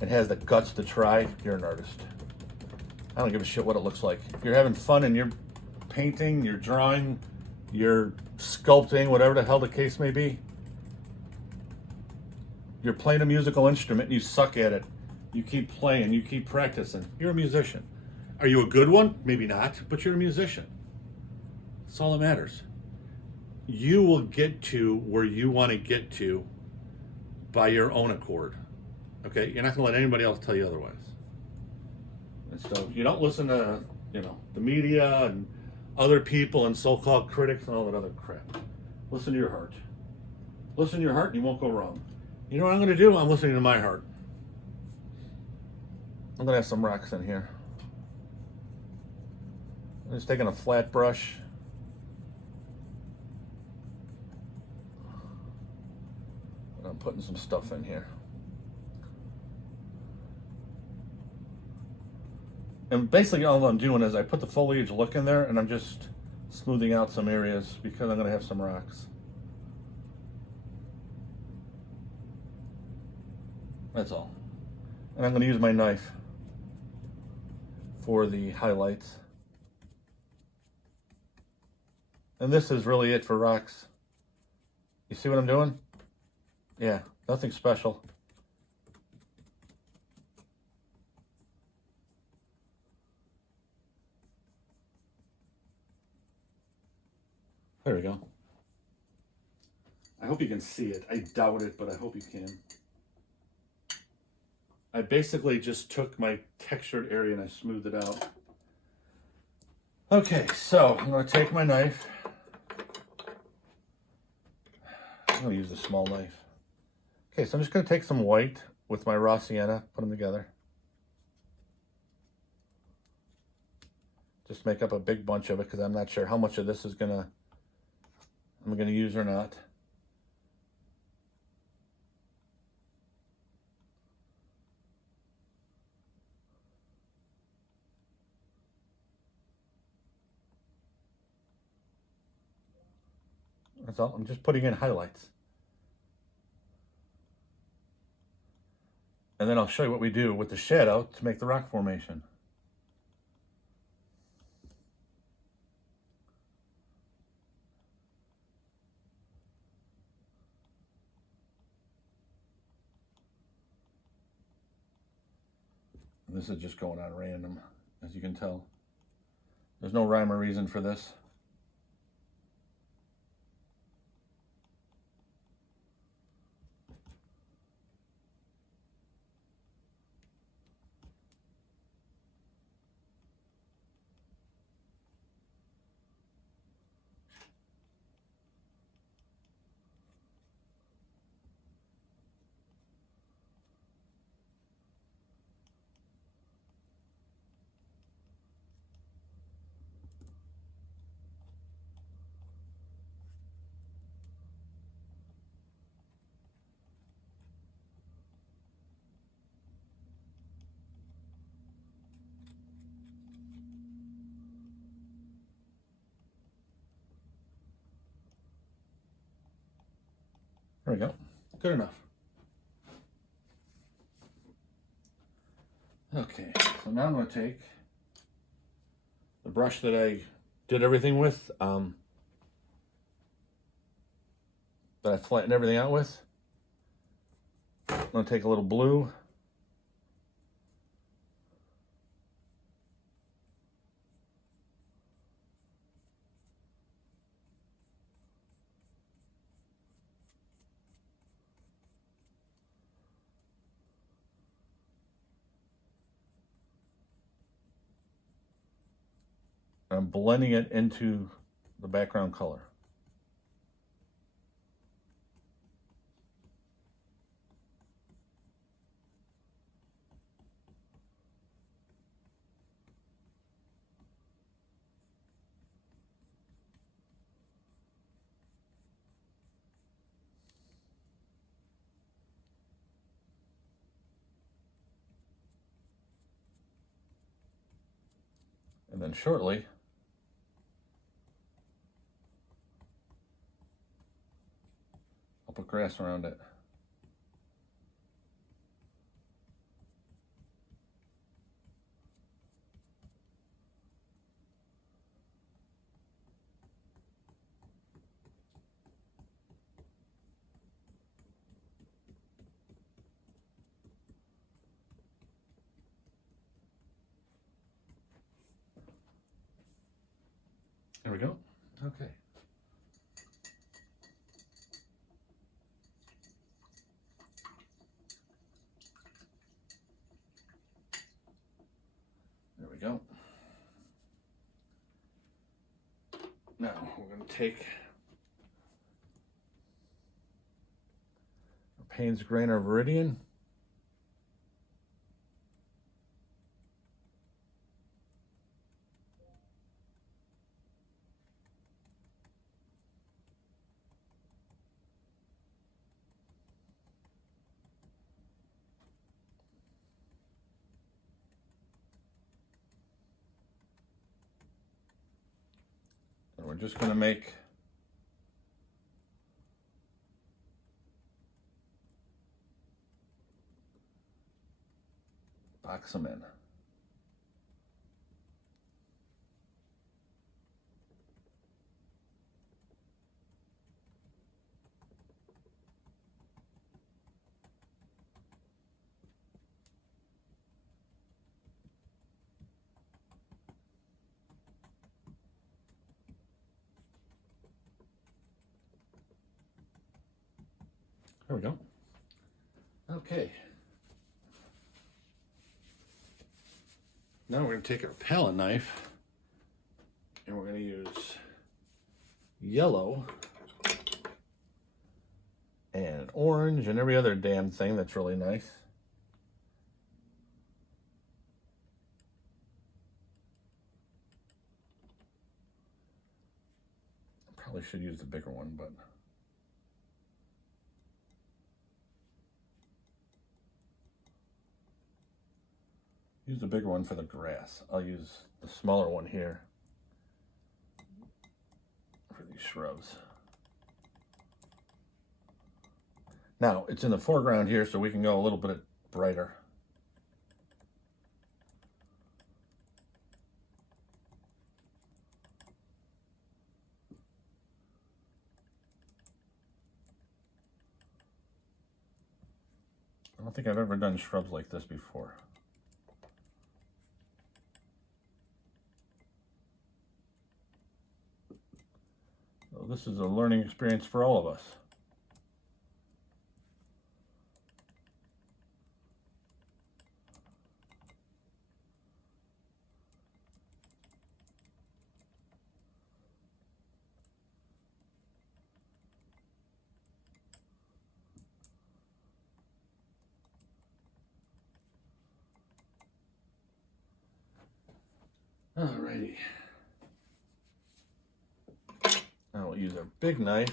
and has the guts to try, you're an artist. I don't give a shit what it looks like. If you're having fun and you're painting, you're drawing, you're sculpting, whatever the hell the case may be, you're playing a musical instrument and you suck at it, you keep playing, you keep practicing, you're a musician. Are you a good one? Maybe not, but you're a musician. That's all that matters. You will get to where you want to get to by your own accord. Okay? You're not going to let anybody else tell you otherwise. And so you don't listen to, the media and other people and so-called critics and all that other crap. Listen to your heart. Listen to your heart and you won't go wrong. You know what I'm going to do? I'm listening to my heart. I'm going to have some rocks in here. I'm just taking a flat brush. And I'm putting some stuff in here. And basically all I'm doing is I put the foliage look in there and I'm just smoothing out some areas because I'm going to have some rocks. That's all. And I'm going to use my knife for the highlights. And this is really it for rocks. You see what I'm doing? Yeah, nothing special. There we go. I hope you can see it. I doubt it, but I hope you can. I basically just took my textured area and I smoothed it out. Okay, so I'm going to take my knife. I'm going to use a small knife. Okay, so I'm just going to take some white with my raw sienna, put them together. Just make up a big bunch of it because I'm not sure how much of this I'm going to use or not. That's all. I'm just putting in highlights. And then I'll show you what we do with the shadow to make the rock formation. And this is just going on random, as you can tell. There's no rhyme or reason for this. There we go. Good enough. Okay, so now I'm going to take the brush that I did everything with, that I flattened everything out with. I'm going to take a little blue. I'm blending it into the background color. And then shortly, I'll put grass around it. There we go. Okay. There we go. Now we're going to take our Payne's grain or Viridian. And we're just going to box them in. There we go. Okay. Now we're going to take our palette knife and we're going to use yellow and orange and every other damn thing that's really nice. Probably should use the bigger one, but use the bigger one for the grass. I'll use the smaller one here for these shrubs. Now, it's in the foreground here, so we can go a little bit brighter. I don't think I've ever done shrubs like this before. So this is a learning experience for all of us. Alrighty. Now we'll use our big knife.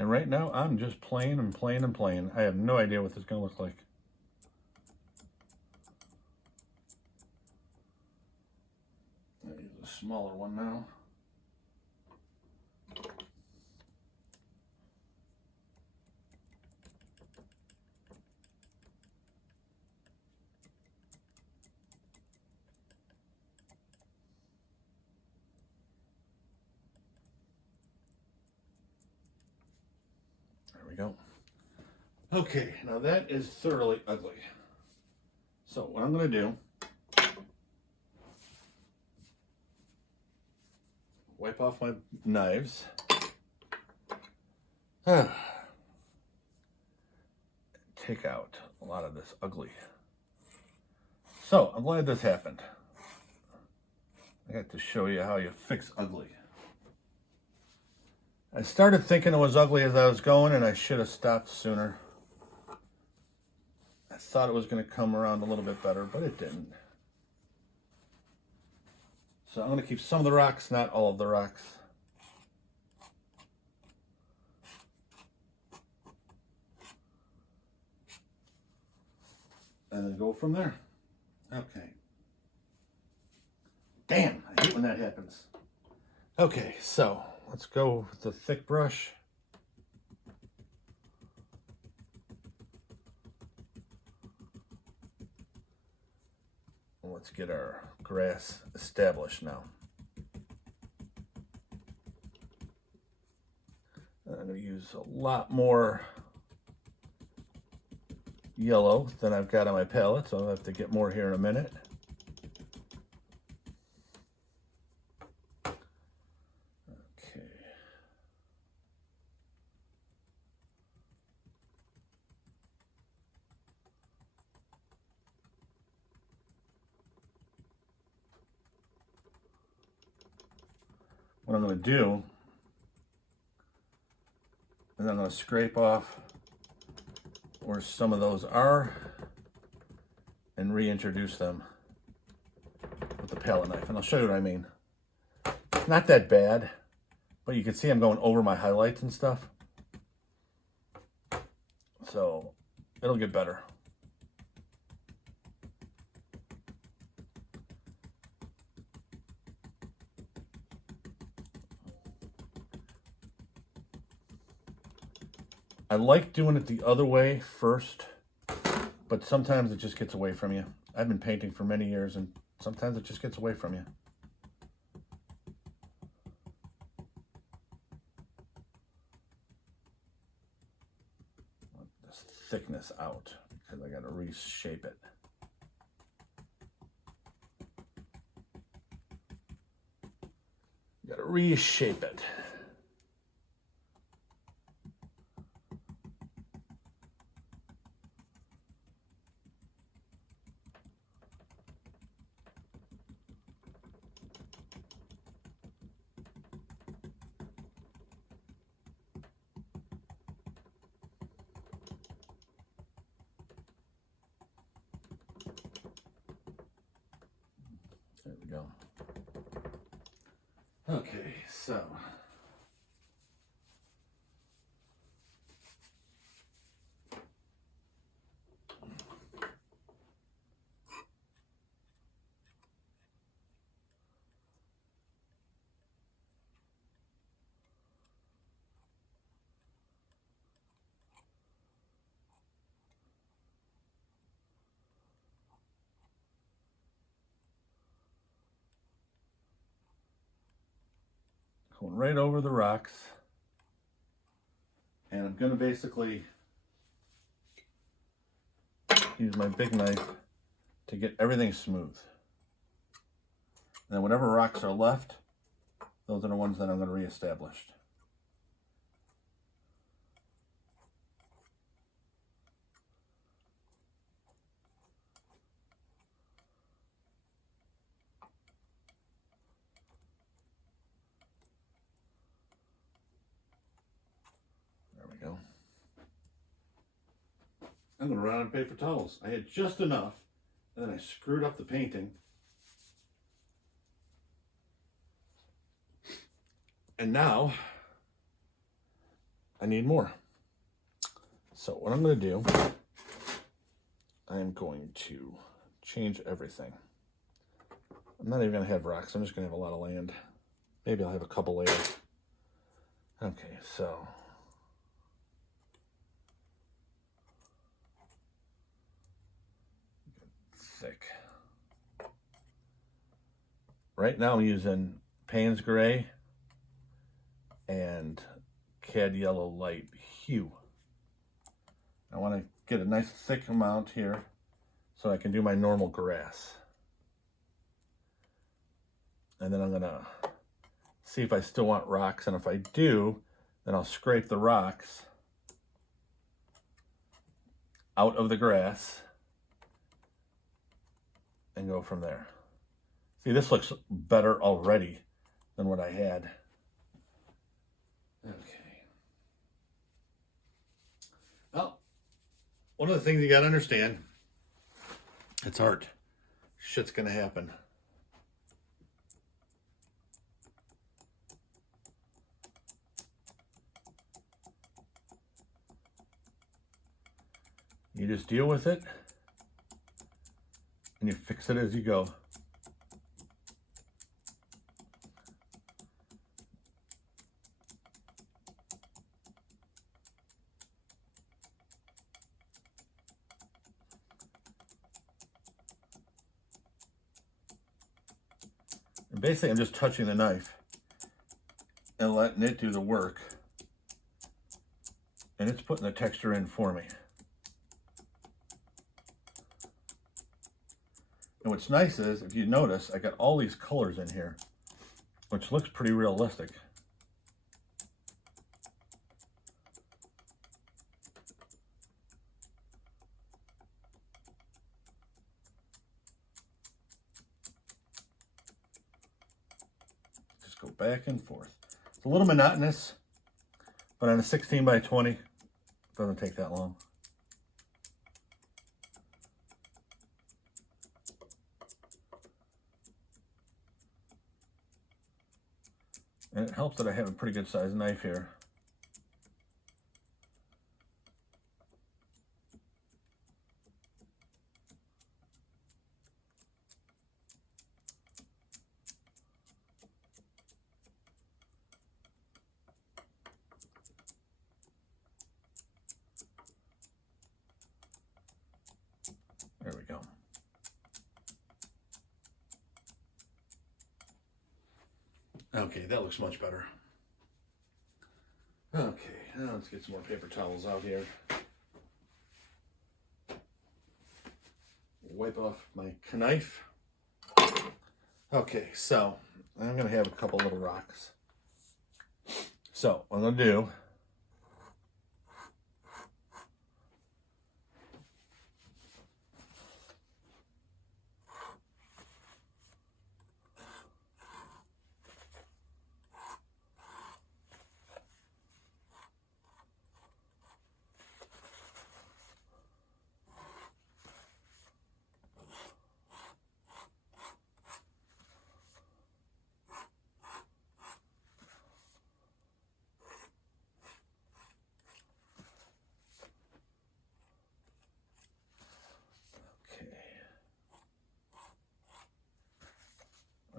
And right now, I'm just playing and playing and playing. I have no idea what this is going to look like. I'll use a smaller one now. we go. Okay, now that is thoroughly ugly. So what I'm going to do, wipe off my knives. Take out a lot of this ugly. So I'm glad this happened. I got to show you how you fix ugly. I started thinking it was ugly as I was going, and I should have stopped sooner. I thought it was going to come around a little bit better, but it didn't. So I'm going to keep some of the rocks, not all of the rocks. And then go from there. Okay. Damn, I hate when that happens. Okay, so let's go with the thick brush. Let's get our grass established now. I'm going to use a lot more yellow than I've got on my palette, so I'll have to get more here in a minute. Okay. What I'm going to do is I'm going to scrape off where some of those are and reintroduce them with the palette knife. And I'll show you what I mean. It's not that bad, but you can see I'm going over my highlights and stuff. So it'll get better. I like doing it the other way first, but sometimes it just gets away from you. I've been painting for many years, and sometimes it just gets away from you. Want this thickness out because I got to reshape it. Got to reshape it. There we go. Okay, so going right over the rocks, and I'm going to basically use my big knife to get everything smooth. And then whatever rocks are left, those are the ones that I'm going to reestablish. Go. I'm going to run out of paper towels. I had just enough, and then I screwed up the painting. And now I need more. So what I'm going to do, I am going to change everything. I'm not even going to have rocks. I'm just going to have a lot of land. Maybe I'll have a couple layers. Okay, so thick. Right now I'm using Payne's Gray and Cad Yellow Light Hue. I want to get a nice thick amount here so I can do my normal grass. And then I'm going to see if I still want rocks, and if I do, then I'll scrape the rocks out of the grass and go from there. See, this looks better already than what I had. Okay. Well, one of the things you got to understand, it's art. Shit's going to happen. You just deal with it and you fix it as you go. And basically, I'm just touching the knife and letting it do the work. And it's putting the texture in for me. And what's nice is, if you notice, I got all these colors in here, which looks pretty realistic. Just go back and forth. It's a little monotonous, but on a 16 by 20, it doesn't take that long. And it helps that I have a pretty good sized knife here. There we go. Okay, that looks much better. Okay, now let's get some more paper towels out here. Wipe off my knife. Okay, so I'm going to have a couple little rocks. So what I'm going to do,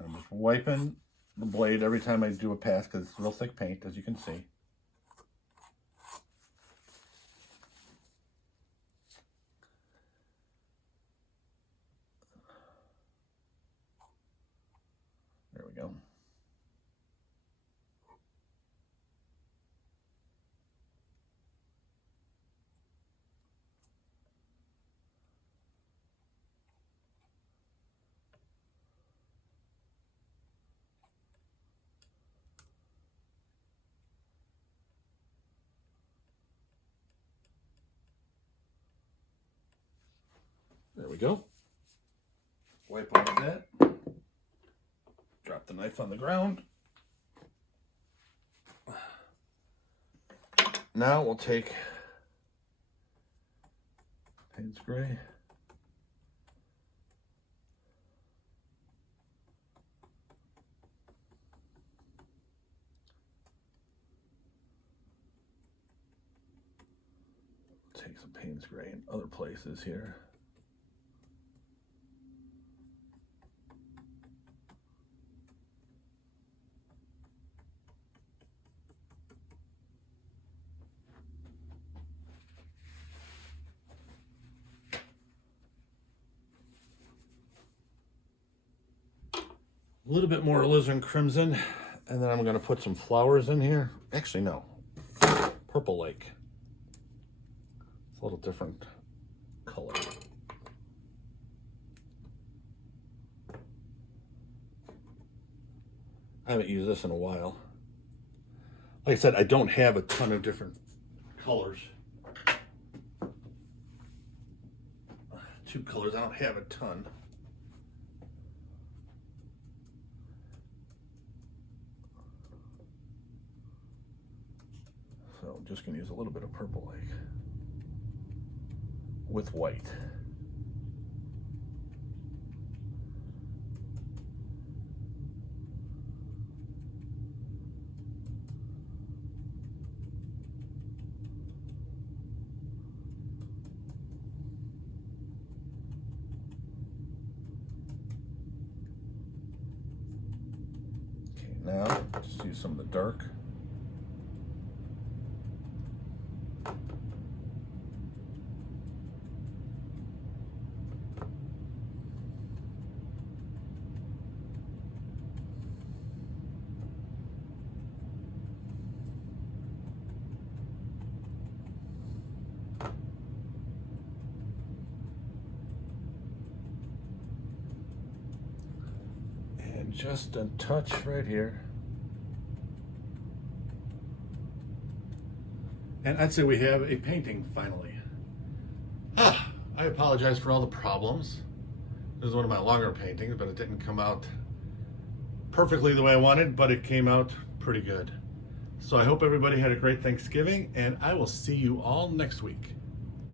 I'm just wiping the blade every time I do a pass because it's real thick paint, as you can see. There we go. There we go. Wipe off that. Drop the knife on the ground. Now we'll take Payne's Gray. Take some Payne's Gray in other places here. A little bit more Alizarin Crimson, and then I'm going to put some flowers in here. Actually, no. Purple Lake. a little different color. I haven't used this in a while. Like I said, I don't have a ton of different colors. Two colors, I don't have a ton. So I'm just gonna use a little bit of purple lake with white. Now, just use some of the dark. And just a touch right here. And I'd say we have a painting finally. I apologize for all the problems. This is one of my longer paintings, but it didn't come out perfectly the way I wanted, but it came out pretty good. So I hope everybody had a great Thanksgiving, and I will see you all next week.